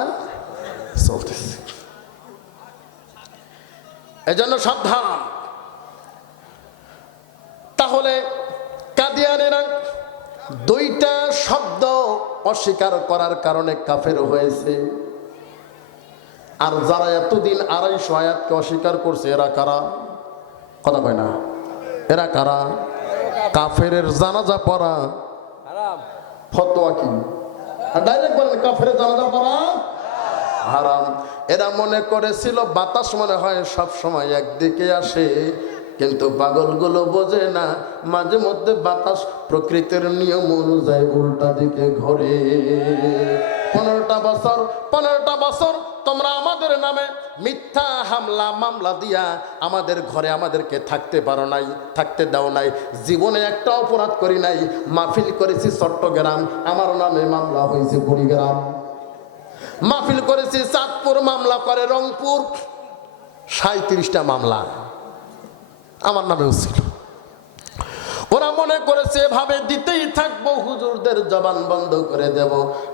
চলতেছে। এজন্য সাবধান। তাহলে কাদিয়ানেরা দুইটা শব্দ অস্বীকার করার কারণে কাফের হয়েছে। আর যারা এতদিন 250 আয়াতকে অস্বীকার করছে এরা কারা? কথা কয় না, এরা কারা? কাফেরের জানাজা পড়া ফতোয়া কি? ডাইরেক্ট বলেন কাফেরের জানাজা পড়া হারাম। এরা মনে করেছিল বাতাস মনে হয় সব সময় একদিকে আসে, কিন্তু পাগলগুলো বোঝে না মাঝে মধ্যে বাতাস প্রকৃতির নিয়ম অনুযায়ী উল্টা দিকে ঘোরে। 15টা বছর তোমরা আমাদের নামে মিথ্যা হামলা মামলা দিয়া আমাদের ঘরে আমাদেরকে থাকতে পারো নাই, থাকতে দাও নাই। জীবনে একটা অপরাধ করি নাই, মাহফিল করেছি চট্টগ্রাম, আমার নামে মামলা হয়েছে কুড়িগ্রাম। মাহফিল করেছি চাঁদপুর, মামলা করে রংপুর। 37টা মামলা আমার নামেও ছিল। ওরা মনে করেছে এভাবে দিতেই থাকবো, হুজুরদের জবান বন্ধ করে দেব।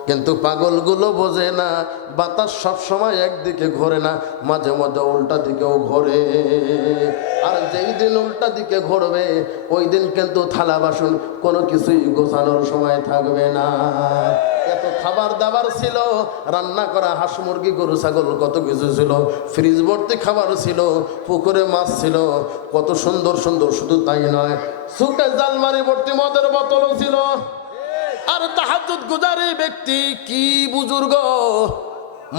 কিন্তু পাগলগুলো বোঝে না বাতাস সব সময় একদিকে ঘোরে না, মাঝে মধ্যে উল্টা দিকেও ঘোরে। আর যেই দিন উল্টা দিকে ঘোরবে ওই দিন কিন্তু থালা বাসন কোনো কিছুই গোছানোর সময় থাকবে না। এত খাবার দাবার ছিল, রান্না করা হাঁস মুরগি গরু ছাগল কত কিছু ছিল, ফ্রিজ ভর্তি খাবার ছিল, পুকুরে মাছ ছিল, কত সুন্দর সুন্দর। শুধু তাই নয়, সুকে জালমারি ভর্তি মদের বোতলও ছিল। আর তাহাজ্জুদ গুজারি ব্যক্তি কি বুজুর্গ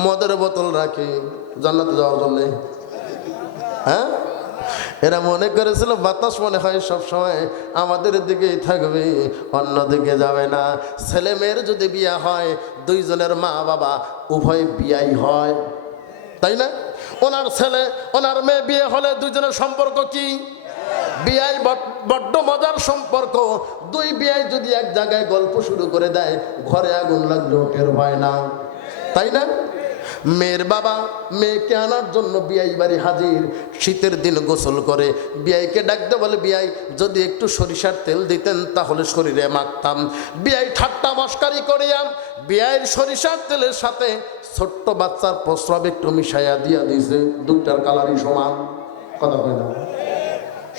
মদের বোতল রাখে জান্নাতে যাওয়ার জন্য। হ্যাঁ, এরা মনে করেছিল বাতাস মনে হয় সব সময় আমাদের দিকেই থাকবে, অন্যদিকে যাবে না। ছেলে মেয়ের যদি বিয়া হয় দুইজনের মা বাবা উভয় বিয়াই হয়, তাই না? ওনার ছেলে ওনার মেয়ে বিয়ে হলে দুইজনের সম্পর্ক কি? বিয়াই। বড্ড মজার সম্পর্ক। দুই বিয়াই যদি এক জায়গায় গল্প শুরু করে দেয় ঘরে আগুন লাগলেও টের হয় না, তাই না? মেয়ের বাবা মেয়েকে আনার জন্য বিয়াই বাড়ি হাজির। শীতের দিন গোসল করে বিয়াইকে ডাকতে বলে, বিয়াই যদি একটু সরিষার তেল দিতেন তাহলে শরীরে মাখতাম। বিয়াই ঠাট্টা মস্কারি করিয়া বিয়াইয়ের সরিষার তেলের সাথে ছোট্ট বাচ্চার প্রস্রাব একটু মিশাইয়া দিয়া দিয়েছে। দুইটার কালারই সমান। কথা হয় না?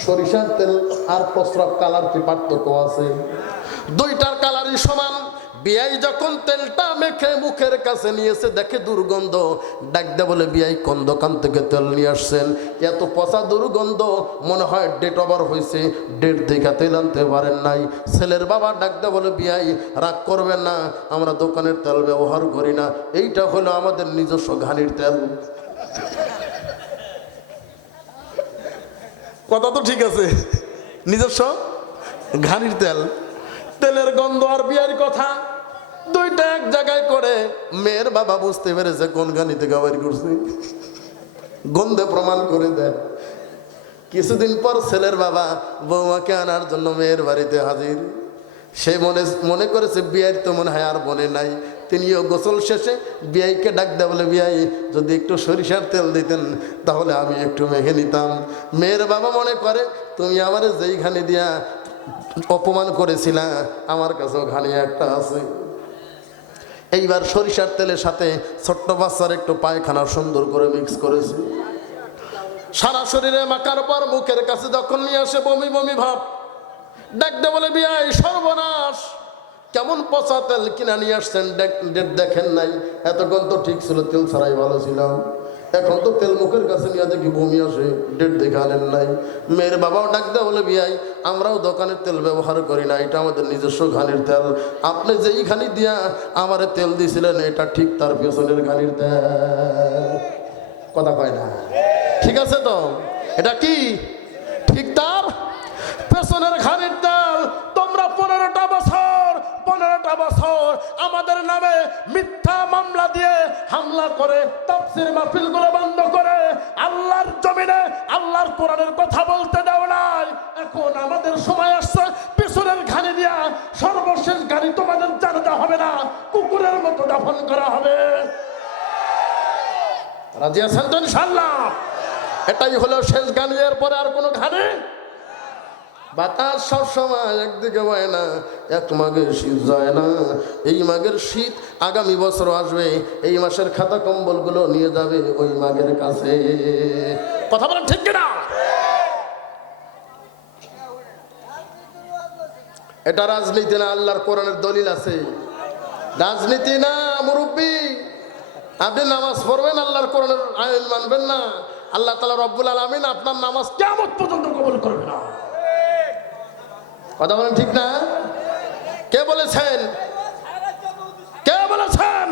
সরিষার তেল আর প্রস্রাব কালার কি পার্থক্য আছে? দুইটার কালারই সমান। বিয়াই যখন তেলটা মেখে মুখের কাছে নিয়েছে দেখে দুর্গন্ধ, ডাকতে বলে, বিয়াই কোন দোকান থেকে তেল নিয়ে আসছেন? এত পচা দুর্গন্ধ, মনে হয় ডেট ওভার হয়েছে, ডেট দেখা তেল আনতে পারেন নাই। ছেলের বাবা ডাকতে বলে, বিয়াই রাগ করবেন না, আমরা দোকানের তেল ব্যবহার করি না, এইটা হলো আমাদের নিজস্ব ঘানির তেল। কথা তো ঠিক আছে, নিজস্ব ঘানির তেল। তেলের গন্ধ আর বিয়ার কথা দুইটা এক জায়গায় করে মেয়ের বাবা বুঝতে পেরেছে কোন ঘানি থেকে বাইর করছে, গন্ধে প্রমাণ করে দেয়। কিছুদিন পর ছেলের বাবা বৌমাকে আনার জন্য মেয়ের বাড়িতে হাজির। সে মনে করেছে বিয়ের তো মনে হয় আর বনে নাই, তিনিও গোসল শেষে বিয়াইকে ডাক দেয়, বলে বিয়াই যদি একটু সরিষার তেল দিতেন তাহলে আমি একটু মেখে নিতাম। মেয়ের বাবা মনে করে তুমি আমার যেই ঘানি দিয়া অপমান করেছিলা আমার কাছেও ঘানি একটা আছে। এইবার সরিষার তেলের সাথে ছোট্ট বাচ্চার একটু পায়খানা সুন্দর করে মিক্স করেছে। সারা শরীরে মাখার পর মুখের কাছে যখন নিয়ে আসে বমি বমি ভাব, ডাকতে বলে বিয়াই সর্বনাশ, কেমন পচা তেল কিনা নিয়ে আসছেন, ডেট দেখেন নাই? এতক্ষণ তো ঠিক ছিল, তেল ছাড়াই ভালো ছিলাম, এখন তো তেল মুখের কাছে নিয়ে দেখি বমি আসে, ডেট দেখে আনেন নাই। মেয়ের বাবাও ডাকতে বলে বিয়াই আমরাও দোকানের তেল ব্যবহার করি না, এটা আমাদের নিজস্ব ঘানির তেল, আপনি যেই ঘানি দিয়া আমারে তেল দিয়েছিলেন এটা ঠিক তার পেছনের ঘানির তেল। কথা কয় না? ঠিক আছে তো, এটা কি ঠিক তার পেছনের ঘানির তেল। তোমরা 15টা বছর আমাদের নামে মিথ্যা মামলা দিয়ে হামলা করে তাফসীর মাহফিলগুলো বন্ধ করে আল্লাহর জমিনে আল্লাহর কোরআনের কথা বলতে দাও নাই। এখন আমাদের সময় আসছে পেছনের ঘানি দিয়া সর্বশেষ ঘানি তোমাদের জানাতে হবে না, কুকুরের মতো দাফন করা হবে। রাজি আছেন তো ইনশাআল্লাহ? এটাই হলো শেষ ঘানি, এর পরে আর কোনো ঘানি। বাতাস সবসময় একদিকে বয় না, এক মাঘের শীত যায় না। এই মাঘের শীত আগামী বছর আসবে, এই মাসের খাতা কম্বলগুলো নিয়ে যাবে ওই মাঘের কাছে। কথা বলেন ঠিক কিনা? এটা রাজনীতি না, আল্লাহর কোরআনের দলিল আছে। রাজনীতি না মুরব্বী, আপনি নামাজ পড়বেন, আল্লাহর কোরআনের আইন মানবেন না, আল্লাহ তাআলা রব্বুল আলামিন আপনার নামাজ কিয়ামত পর্যন্ত কবুল করবে না। কথা বলেন ঠিক না? কে বলেছেন? কে বলেছেন?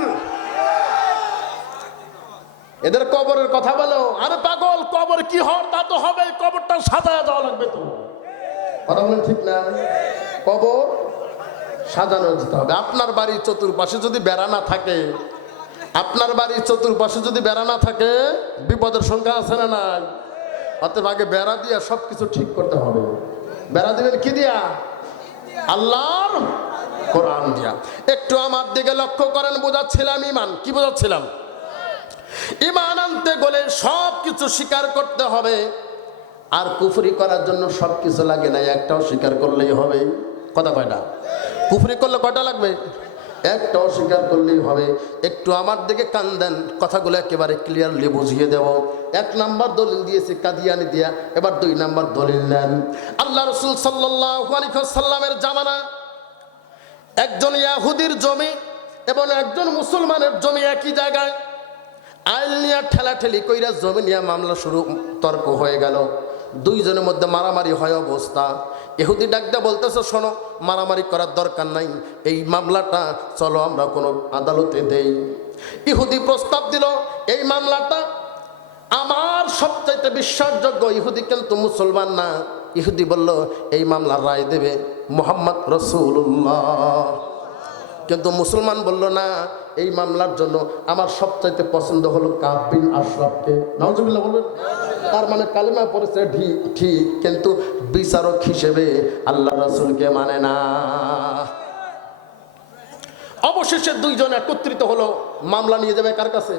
এদের কবরের কথা বলো। আরে পাগল, কবর কি হওয়ার তা তো হবে, কবরটা সাজায় দেওয়া লাগবে তো। কথা বলেন ঠিক না? কবর সাজানো যেতে হবে। আপনার বাড়ির চতুর্পাশে যদি বেড়া না থাকে, আপনার বাড়ির চতুর্পাশে যদি বেড়া না থাকে বিপদের সংখ্যা আছে না নাই? অতএব আগে বেড়া দিয়া সবকিছু ঠিক করতে হবে। বেড়া দিবেন কি দিয়া? আল্লাহর কোরআন দিয়া। একটু আমার দিকে লক্ষ্য করেন, বোঝাচ্ছিলাম ইমান। কি বোঝাচ্ছিলাম? ইমান আনতে গেলে সব কিছু স্বীকার করতে হবে, আর কুফরি করার জন্য সব কিছু লাগে না, একটাও স্বীকার করলেই হবে। কথা কয়টা? কুফরি করলে কয়টা লাগবে? একটাও স্বীকার করলেই হবে। একটু আমার দিকে কান দেন, কথাগুলো একেবারে ক্লিয়ারলি বুঝিয়ে দেব। 1 নাম্বার দলিল দিয়েছে কাদিয়ানি দিয়া, এবার 2 নাম্বার দলিল নেন। আল্লাহ রাসূল সাল্লাল্লাহু আলাইহি ওয়াসাল্লামের জামানা একজন ইহুদির জমি এবং একজন মুসলমানের জমি একই জায়গায়, আইল নিয়ে ঠেলাঠেলি কইরা জমি নিয়ে মামলা শুরু, তর্ক হয়ে গেল। দুইজনের মধ্যে মারামারি হয় অবস্থা। ইহুদি ডাকতে বলতেছে, শোনো, মারামারি করার দরকার নাই, এই মামলাটা চলো আমরা কোনো আদালতে দেই। ইহুদি প্রস্তাব দিল, এই মামলাটা আমার সবচাইতে বিশ্বাসযোগ্য। ইহুদি কিন্তু মুসলমান না। ইহুদি বলল এই মামলার রায় দেবে মুহাম্মদ রাসূলুল্লাহ। কিন্তু মুসলমান বলল না, এই মামলার জন্য আমার সবচাইতে পছন্দ হলো কাব বিন আশরাফকে। নাউজুবিল্লাহ বলবেন? তার মানে কালেমা পড়েছে ঠিক, কিন্তু বিচারক হিসেবে আল্লাহ রাসূলকে মানে না। অবশেষে দুইজন একত্রিত হলো, মামলা নিয়ে যাবে কার কাছে?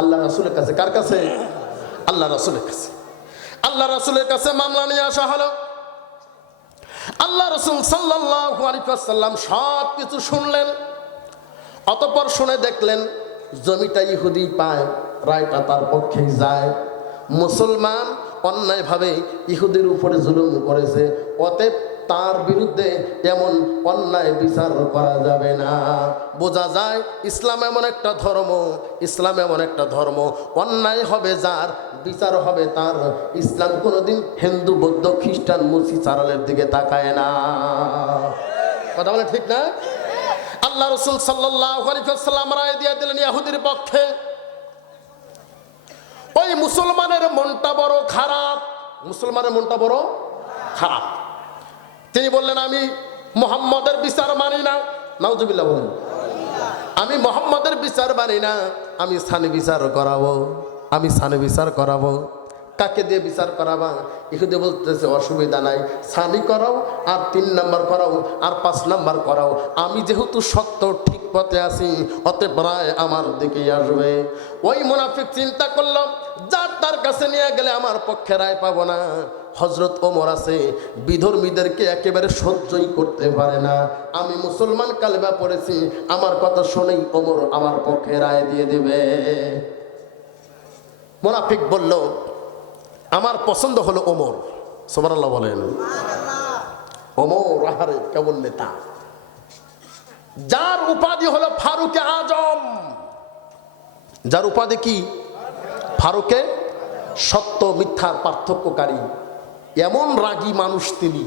আল্লাহ রাসূলের কাছে। কার কাছে? আল্লাহ রাসূলের কাছে। আল্লাহ রাসূলের কাছে মামলা নিয়ে আসা হলো। আল্লাহ রাসূল সাল্লাল্লাহু আলাইহি ওয়াসাল্লাম সব কিছু শুনলেন। অতঃপর শুনে দেখলেন জমিটা ইহুদি পায়, রায়টা তার পক্ষেই যায়। মুসলমান অন্যায়ভাবে ইহুদির উপরে জুলুম করেছে, অতএব তার বিরুদ্ধে এমন অন্যায় বিচার করা যাবে না। বোঝা যায় ইসলাম এমন একটা ধর্ম, ইসলাম এমন একটা ধর্ম, অন্যায় হবে যার, বিচার হবে তার। ইসলাম কোনোদিন হিন্দু, বৌদ্ধ, খ্রিস্টান, মুসি চারালের দিকে তাকায় না। কথা বলে ঠিক না? আল্লাহ রাসূল সাল্লাল্লাহু আলাইহি ওয়াসাল্লাম রায় দিয়ে দিলেন ইহুদির পক্ষে। ওই মুসলমানের মনটা বড় খারাপ, মুসলমানের মনটা বড় খারাপ। তিনি বললেন আমি মুহাম্মদের বিচার মানি না। নাউজুবিল্লাহ বলেন। আমি মুহাম্মদের বিচার মানি না, আমি সানি বিচার করাবো, আমি সানি বিচার করাবো। কাকে দিয়ে বিচার করাবা? ইহুদি বলতেছে অসুবিধা নাই, সানি করাও আর 3 নাম্বার করাও আর 5 নাম্বার করাও, আমি যেহেতু সত্য ঠিক পথে আছি অতএব প্রায় আমার দিকেই আসবে। ওই মুনাফিক চিন্তা করলো যার তার কাছে নিয়ে গেলে আমার পক্ষে রায় পাবো না। হযরত ওমর আছে, বিধর্মীদেরকে একেবারে সহ্যই করতে পারে না। আমি মুসলমান, কালেমা পড়েছি, আমার কথা শুনেই ওমর আমার পক্ষে রায় দিয়ে দিবে। মুনাফিক বলল আমার পছন্দ হলো ওমর। সুবহানাল্লাহ বলেন। ওমর আহারে কেমন নেতা, যার উপাধি হলো ফারুকে আজম। যার উপাধি কি? ফারুকে সত্য মিথ্যার পার্থক্যকারী। এমন রাগী মানুষ তিনি,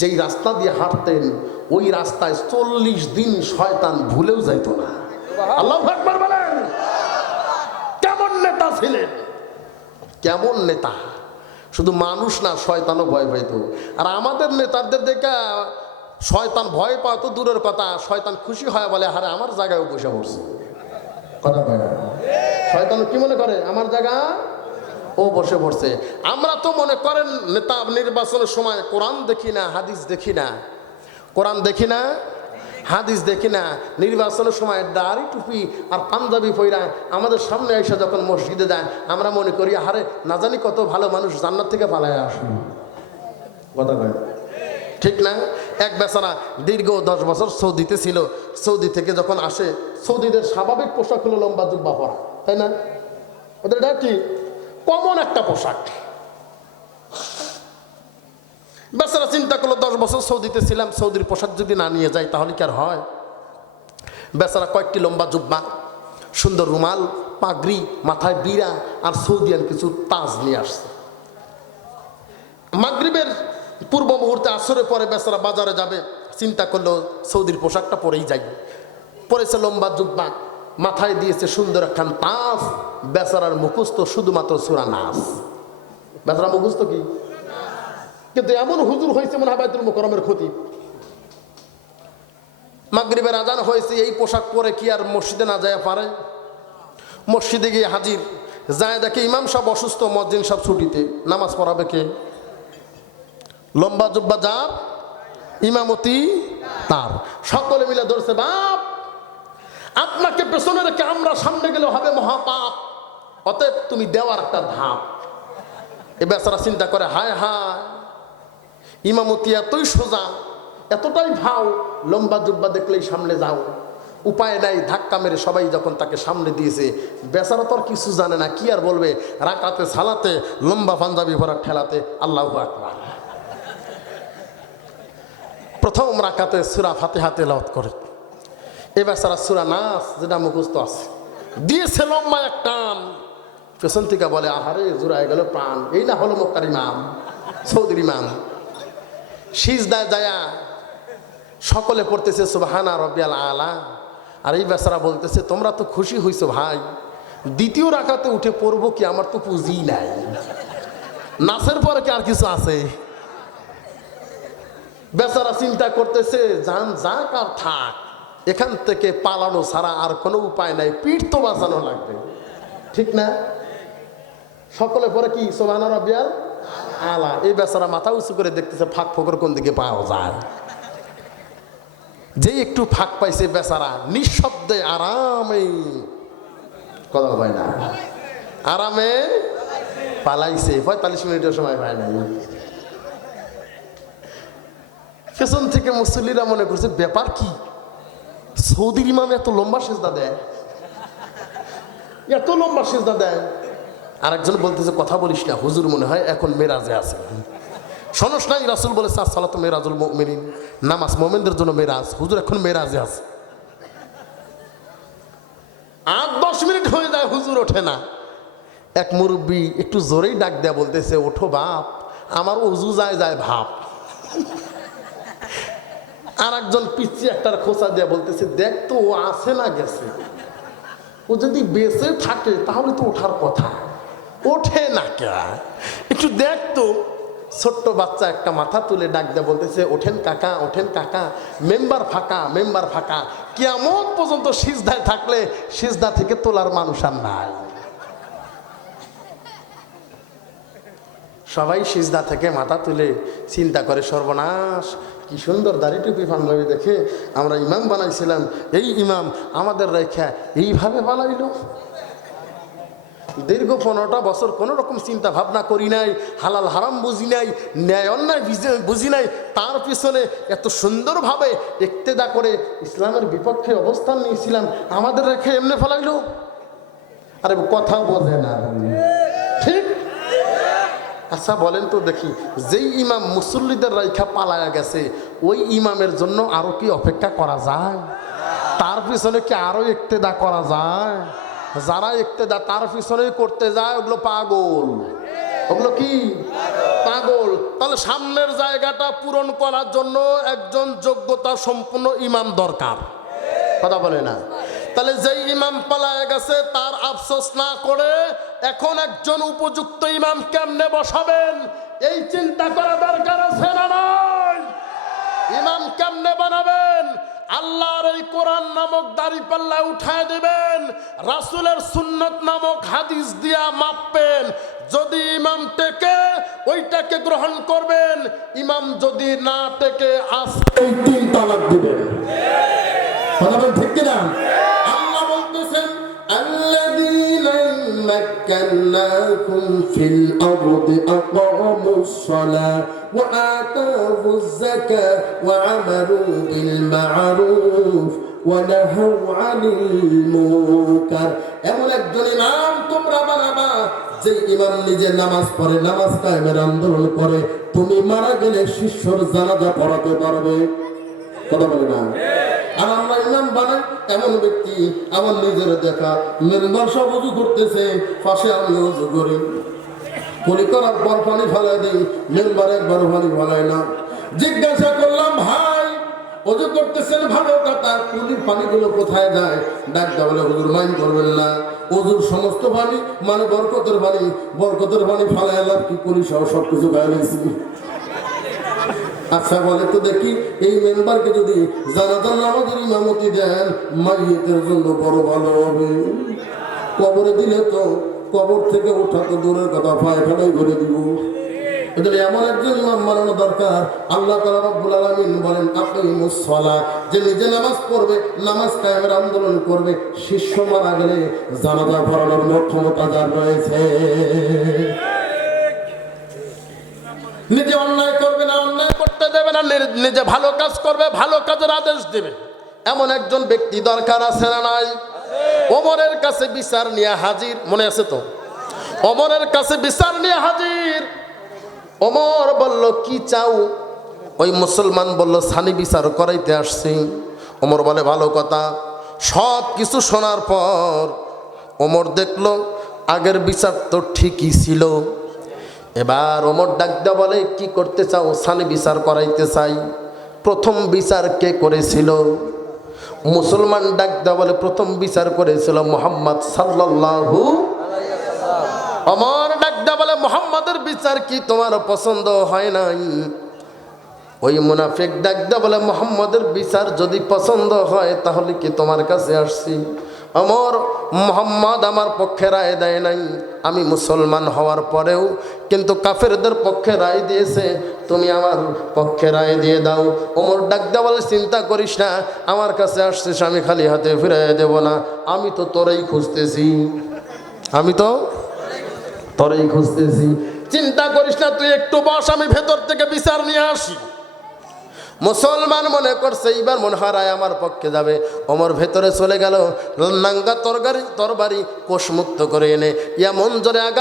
যেই রাস্তা দিয়ে হাঁটতেন ওই রাস্তায় 40 দিন শয়তান ভুলেও যাইত না। আল্লাহু আকবার বলেন। কেমন নেতা ছিলেন, কেমন নেতা! শুধু মানুষ না, শয়তানও ভয় পাইত। আর আমাদের নেতাদের দেখে শয়তান ভয় পাওয়া তো দূরের কথা, শয়তান খুশি হয়, বলে আরে আমার জায়গায় বসে পড়ছে। কথা কয় না? শয়তান কি মনে করে? আমার জায়গা ও বসে পড়ছে। আমরা তো মনে করেন নেতা নির্বাচনের সময় কোরআন দেখি না, হাদিস দেখি না, কোরআন দেখি না, হাদিস দেখি না, নির্বাচনের সময় দাড়ি টুপি আর পাঞ্জাবি পইরা আমাদের সামনে এসে যখন মসজিদে যায় আমরা মনে করি আরে না জানি কত ভালো মানুষ জান্নাত থেকে পালায় আসুন। কথা কয় ঠিক না? এক বেচারা দীর্ঘ 10 বছর সৌদিতে ছিল, সৌদি থেকে যখন আসে, সৌদিদের স্বাভাবিক পোশাক হলো লম্বা জুব্বা পরা, তাই না? ওদের এটা কি কমন একটা পোশাক। বেচারা চিন্তা করলো 10 বছর সৌদিতে ছিলাম, সৌদির পোশাক যদি না নিয়ে যাই তাহলে কি আর হয়? বেচারা কয়েকটি লম্বা জুব্বা, সুন্দর রুমাল, পাগড়ি, মাথায় বিরা আর সৌদিয়ান কিছু তাজ নিয়ে আসছে। মাগরিবের পূর্ব মুহূর্তে আসরের পরে বেচারা বাজারে যাবে, চিন্তা করলো সৌদির পোশাকটা পরেই যাই। পরেছে লম্বা জুব্বা, মাথায় দিয়েছে সুন্দর একখান তাজ। বেচারার মুখস্থ শুধুমাত্র সূরা নাস। বেচারা মুখস্থ কি? কিন্তু এমন হুজুর হয়েছে মনে হয় বাইতুল মুকাররমের খতিব। মাগরিবের আজান হয়েছে, এই পোশাক পরে কি আর মসজিদে না যায় পারে? মসজিদে গিয়ে হাজির, যায় দেখে ইমাম সাহেব অসুস্থ, মুয়াজ্জিন সাহেব ছুটিতে, নামাজ পড়াবে কে? লম্বা জুব্বা যার, ইমামতি তার। সকলে মিলে ধরছে, বাপ আপনাকে পেছনে রেখে আমরা সামনে গেলে হবে মহাপাপ, অতএব তুমি দেওয়ার একটা ধাপ। এ বেচারা চিন্তা করে হায় হায়, ইমামতি এতই সোজা, এতটাই ভাও, লম্বা জুব্বা দেখলেই সামনে যাও। উপায় নাই, ধাক্কা মেরে সবাই যখন তাকে সামনে দিয়েছে, বেচারা তো আর কিছু জানে না, কি আর বলবে? রাকাতে সালাতে লম্বা পাঞ্জাবি ভরা ঠেলাতে আল্লাহু আকবার। প্রথম রাকাতে সূরা ফাতিহা তেলাওয়াত করে, এ বেচারা সূরা নাস যেটা মুখস্থ আছে দিয়েছে লম্বা এক টান। পেছন থেকে বলে আহারে জোড়ায় গেল প্রাণ। এই না হলো মক্কার ইমাম, সৌদির ইমাম। সিজদায় যায়া সকলে পড়তেছে সুবহানা রাব্বিয়াল আলা, আর এই বেচারা বলতেছে তোমরা তো খুশি হইছো ভাই, দ্বিতীয় রাকাতে উঠে পড়বো কি? আমার তো পুঁজি নাই, নাচের পরে কি আর কিছু আছে? বেচারা চিন্তা করতেছে জান যাক আর থাক, এখান থেকে পালানো ছাড়া আর কোনো উপায় নাই, পিঠ তো বাঁচানো লাগবে, ঠিক না? সকলে পরে কি সুবহানা রাব্বিয়াল আলা। এই বেচারা মাথা উঁচু করে দেখতেছে ফাঁক ফোকর কোন দিকে পাওয়া যায়। যে একটু ফাঁক পাইছে বেচারা নিঃশব্দে আরামে, কথা হয় না, আরামে পালাইছে। 45 মিনিটের সময় পায় নাই। পেছন থেকে মুসল্লিরা মনে করছে ব্যাপার কি, সৌদির ইমাম এত লম্বা সিজদা দেয়, এত লম্বা সিজদা দেয়। আরেকজন বলতেছে কথা বলিস না, হুজুর মনে হয় এখন মেরাজে আছে। শোনস নাই রাসূল বলেছে আসসালাতু মিরাজুল মুমিনিন, নামাজ মুমিনদের জন্য মেরাজ, হুজুর এখন মেরাজে আছে। 8-10 মিনিট হয়ে যায়, হুজুর ওঠে না। এক মুরব্বী একটু জোরেই ডাক দেয়া বলতেছে ওঠো বাপ, আমার ওযু যায় যায় ভাব। আর একজন পিচ্ছি একটার খোঁচা দেয়া বলতেছে দেখ তো ও আছে না গেছে, ও যদি বেঁচে থাকে তাহলে তো ওঠার কথা, ওঠে না কে, একটু দেখ তো। ছোট্ট বাচ্চা একটা মাথা তুলে ডাক দেয়া বলতেছে ওঠেন কাকা, ওঠেন কাকা, মেম্বার ফাঁকা, মেম্বার ফাঁকা। কিয়ামত পর্যন্ত সিজদায় থাকলে সিজদা থেকে তোলার মানুষ আর নাই। সবাই সিজদা থেকে মাথা তুলে চিন্তা করে, সর্বনাশ, কি সুন্দর দাড়ি টুপি পাঞ্জাবি দেখে আমরা ইমাম বানাইছিলাম, এই ইমাম আমাদের রেখা এইভাবে বানাইল। দীর্ঘ 15টা বছর কোনো রকম চিন্তা ভাবনা করি নাই, হালাল হারাম বুঝি নাই, ন্যায় অন্যায় বুঝি নাই, তার পিছনে এত সুন্দরভাবে ইক্তেদা করে ইসলামের বিপক্ষে অবস্থান নিয়েছিলাম, আমাদের রেখে এমনি ফেলাইল। আরে কথা বোঝে না, ঠিক? আচ্ছা বলেন তো দেখি, যেই ইমাম মুসল্লিদের রেখা পালায়া গেছে, ওই ইমামের জন্য আরো কি অপেক্ষা করা যায়? তার পিছনে কি আরো ইক্তেদা করা যায়? যারা ইক্তেদা তার পিছনে করতে যায়, ওগুলো পাগল। ওগুলো কি পাগল? তাহলে সামনের জায়গাটা পূরণ করার জন্য একজন যোগ্যতা সম্পন্ন ইমাম দরকার, কথা বলে না? তাহলে যেই ইমাম পালায় গেছে তার আফসোস না করে এখন একজন উপযুক্ত ইমাম কেমনে বসাবেন, এই চিন্তা করা দরকার আছে না নাই? ইমাম কেমনে বানাবেন? আল্লাহর এই কোরআন নামক দাড়িপাল্লা উঠায় দিবেন, রাসূলের সুন্নত নামক হাদিস দিয়া মাপবেন। যদি ইমাম টেকে ওইটাকে গ্রহণ করবেন, ইমাম যদি না টেকে আজকে 3 তালাক দিবেন। কথা বলেন ঠিক কিনা? আল্লাহ বলতেছেন, আল্লাযীনা মাক্কান্নাকুম ফিল আরদি আকামুস সালাহ ওয়া আতাউয যাকাহ ওয়া আমারু বিল মা'রুফ ওয়া নাহাউ আনিল মুনকার। এমন একজন ইমাম তোমরা বানাবা যে ইমাম নিজে নামাজ পড়ে, নামাজ কায়েমের আন্দোলন করে, তুমি মারা গেলে শিষ্যর জানাজা পড়াতে পারবে। কথা বলে না? আর আমরা ইমাম বানাই এমন ব্যক্তি, আমার নিজের দেখা মেম্বার সব উজু করতেছে, পাশে আমি উজু করি, কুলি করার পর পানি ফেলাই দিই, মেম্বার একবার পানি ফেলায় না। জিজ্ঞাসা করলাম, ভাই উজু করতেছেন ভালো কথা, কুলির পানিগুলো কোথায় যায়? ডাক্তার বলে, হুজুর মাইন্ড করবেন না, উজুর সমস্ত পানি মানে বরকতের পানি, বরকতের পানি ফেলায় লাভ কি, কুলি সহ সবকিছু গায়ে গেছি। আচ্ছা বলে তো দেখি, এই মেম্বারকে যদি জানাজার নামাজের ইমামতি দেন, মাইয়েতের জন্য বড় ভালো হবে। কবরে দিলে তো কবর থেকে ওঠা তো দূরের কথা, পায়ে ফেলাই করে দিব। এমন একজন ইমাম বানানো দরকার। আল্লাহ তাআলা রব্বুল আলামিন বলেন, আকিমুস সালাহ, যে নিজে নামাজ পড়বে, নামাজ কায়েমের আন্দোলন করবে, শিষ্য মারা গেলে জানাজা পড়ানোর ক্ষমতা যার রয়েছে। নিজে অন্যায় করবে না, অন্যায় করতে দেবে না, নিজে ভালো কাজ করবে, ভালো কাজের আদেশ দেবে, এমন একজন ব্যক্তি দরকার আছে না নাই? ওমরের কাছে বিচার নিয়ে হাজির, মনে আছে তো? ওমরের কাছে বিচার নিয়ে হাজির। ওমর বলল, কি চাও? ওই মুসলমান বলল, সানি বিচার করাইতে আসছি। ওমর বলে, ভালো কথা। সব কিছু শোনার পর ওমর দেখলো আগের বিচার তো ঠিকই ছিল। এবার ওমর ডাক দেয়া বলে, কি করতে চাও? সানি বিচার করাইতে চাই। প্রথম বিচার কে করেছিল? মুসলমান ডাক দেয়া বলে, প্রথম বিচার করেছিল মুহাম্মদ সাল্লাল্লাহু আলাইহি ওয়াসাল্লাম। ওমর ডাক দেয়া বলে, মুহাম্মাদের বিচার কি তোমার পছন্দ হয় নাই? ওই মুনাফিক ডাক দেয়া বলে, মুহাম্মাদের বিচার যদি পছন্দ হয় তাহলে কি তোমার কাছে আসছি? ওমর, মুহাম্মদ আমার পক্ষে রায় দেয় নাই, আমি মুসলমান হওয়ার পরেও কিন্তু কাফেরদের পক্ষে রায় দিয়েছে, তুমি আমার পক্ষে রায় দিয়ে দাও। ওমর ডাক দেয়া বলে, চিন্তা করিস না, আমার কাছে আসছিস, আমি খালি হাতে ফিরিয়ে দেব না, আমি তো তোরেই খুঁজতেছি, আমি তো তোরেই খুঁজতেছি, চিন্তা করিস না, তুই একটু বস, আমি ভেতর থেকে বিচার নিয়ে আসি। মুসলমান মনে করছে এইবার মনে হয় রায় আমার পক্ষে যাবে। ওমর ভেতরে চলে গেল, নাঙ্গা তরবারি কোষমুক্ত করে এনে এমন জোরে আগা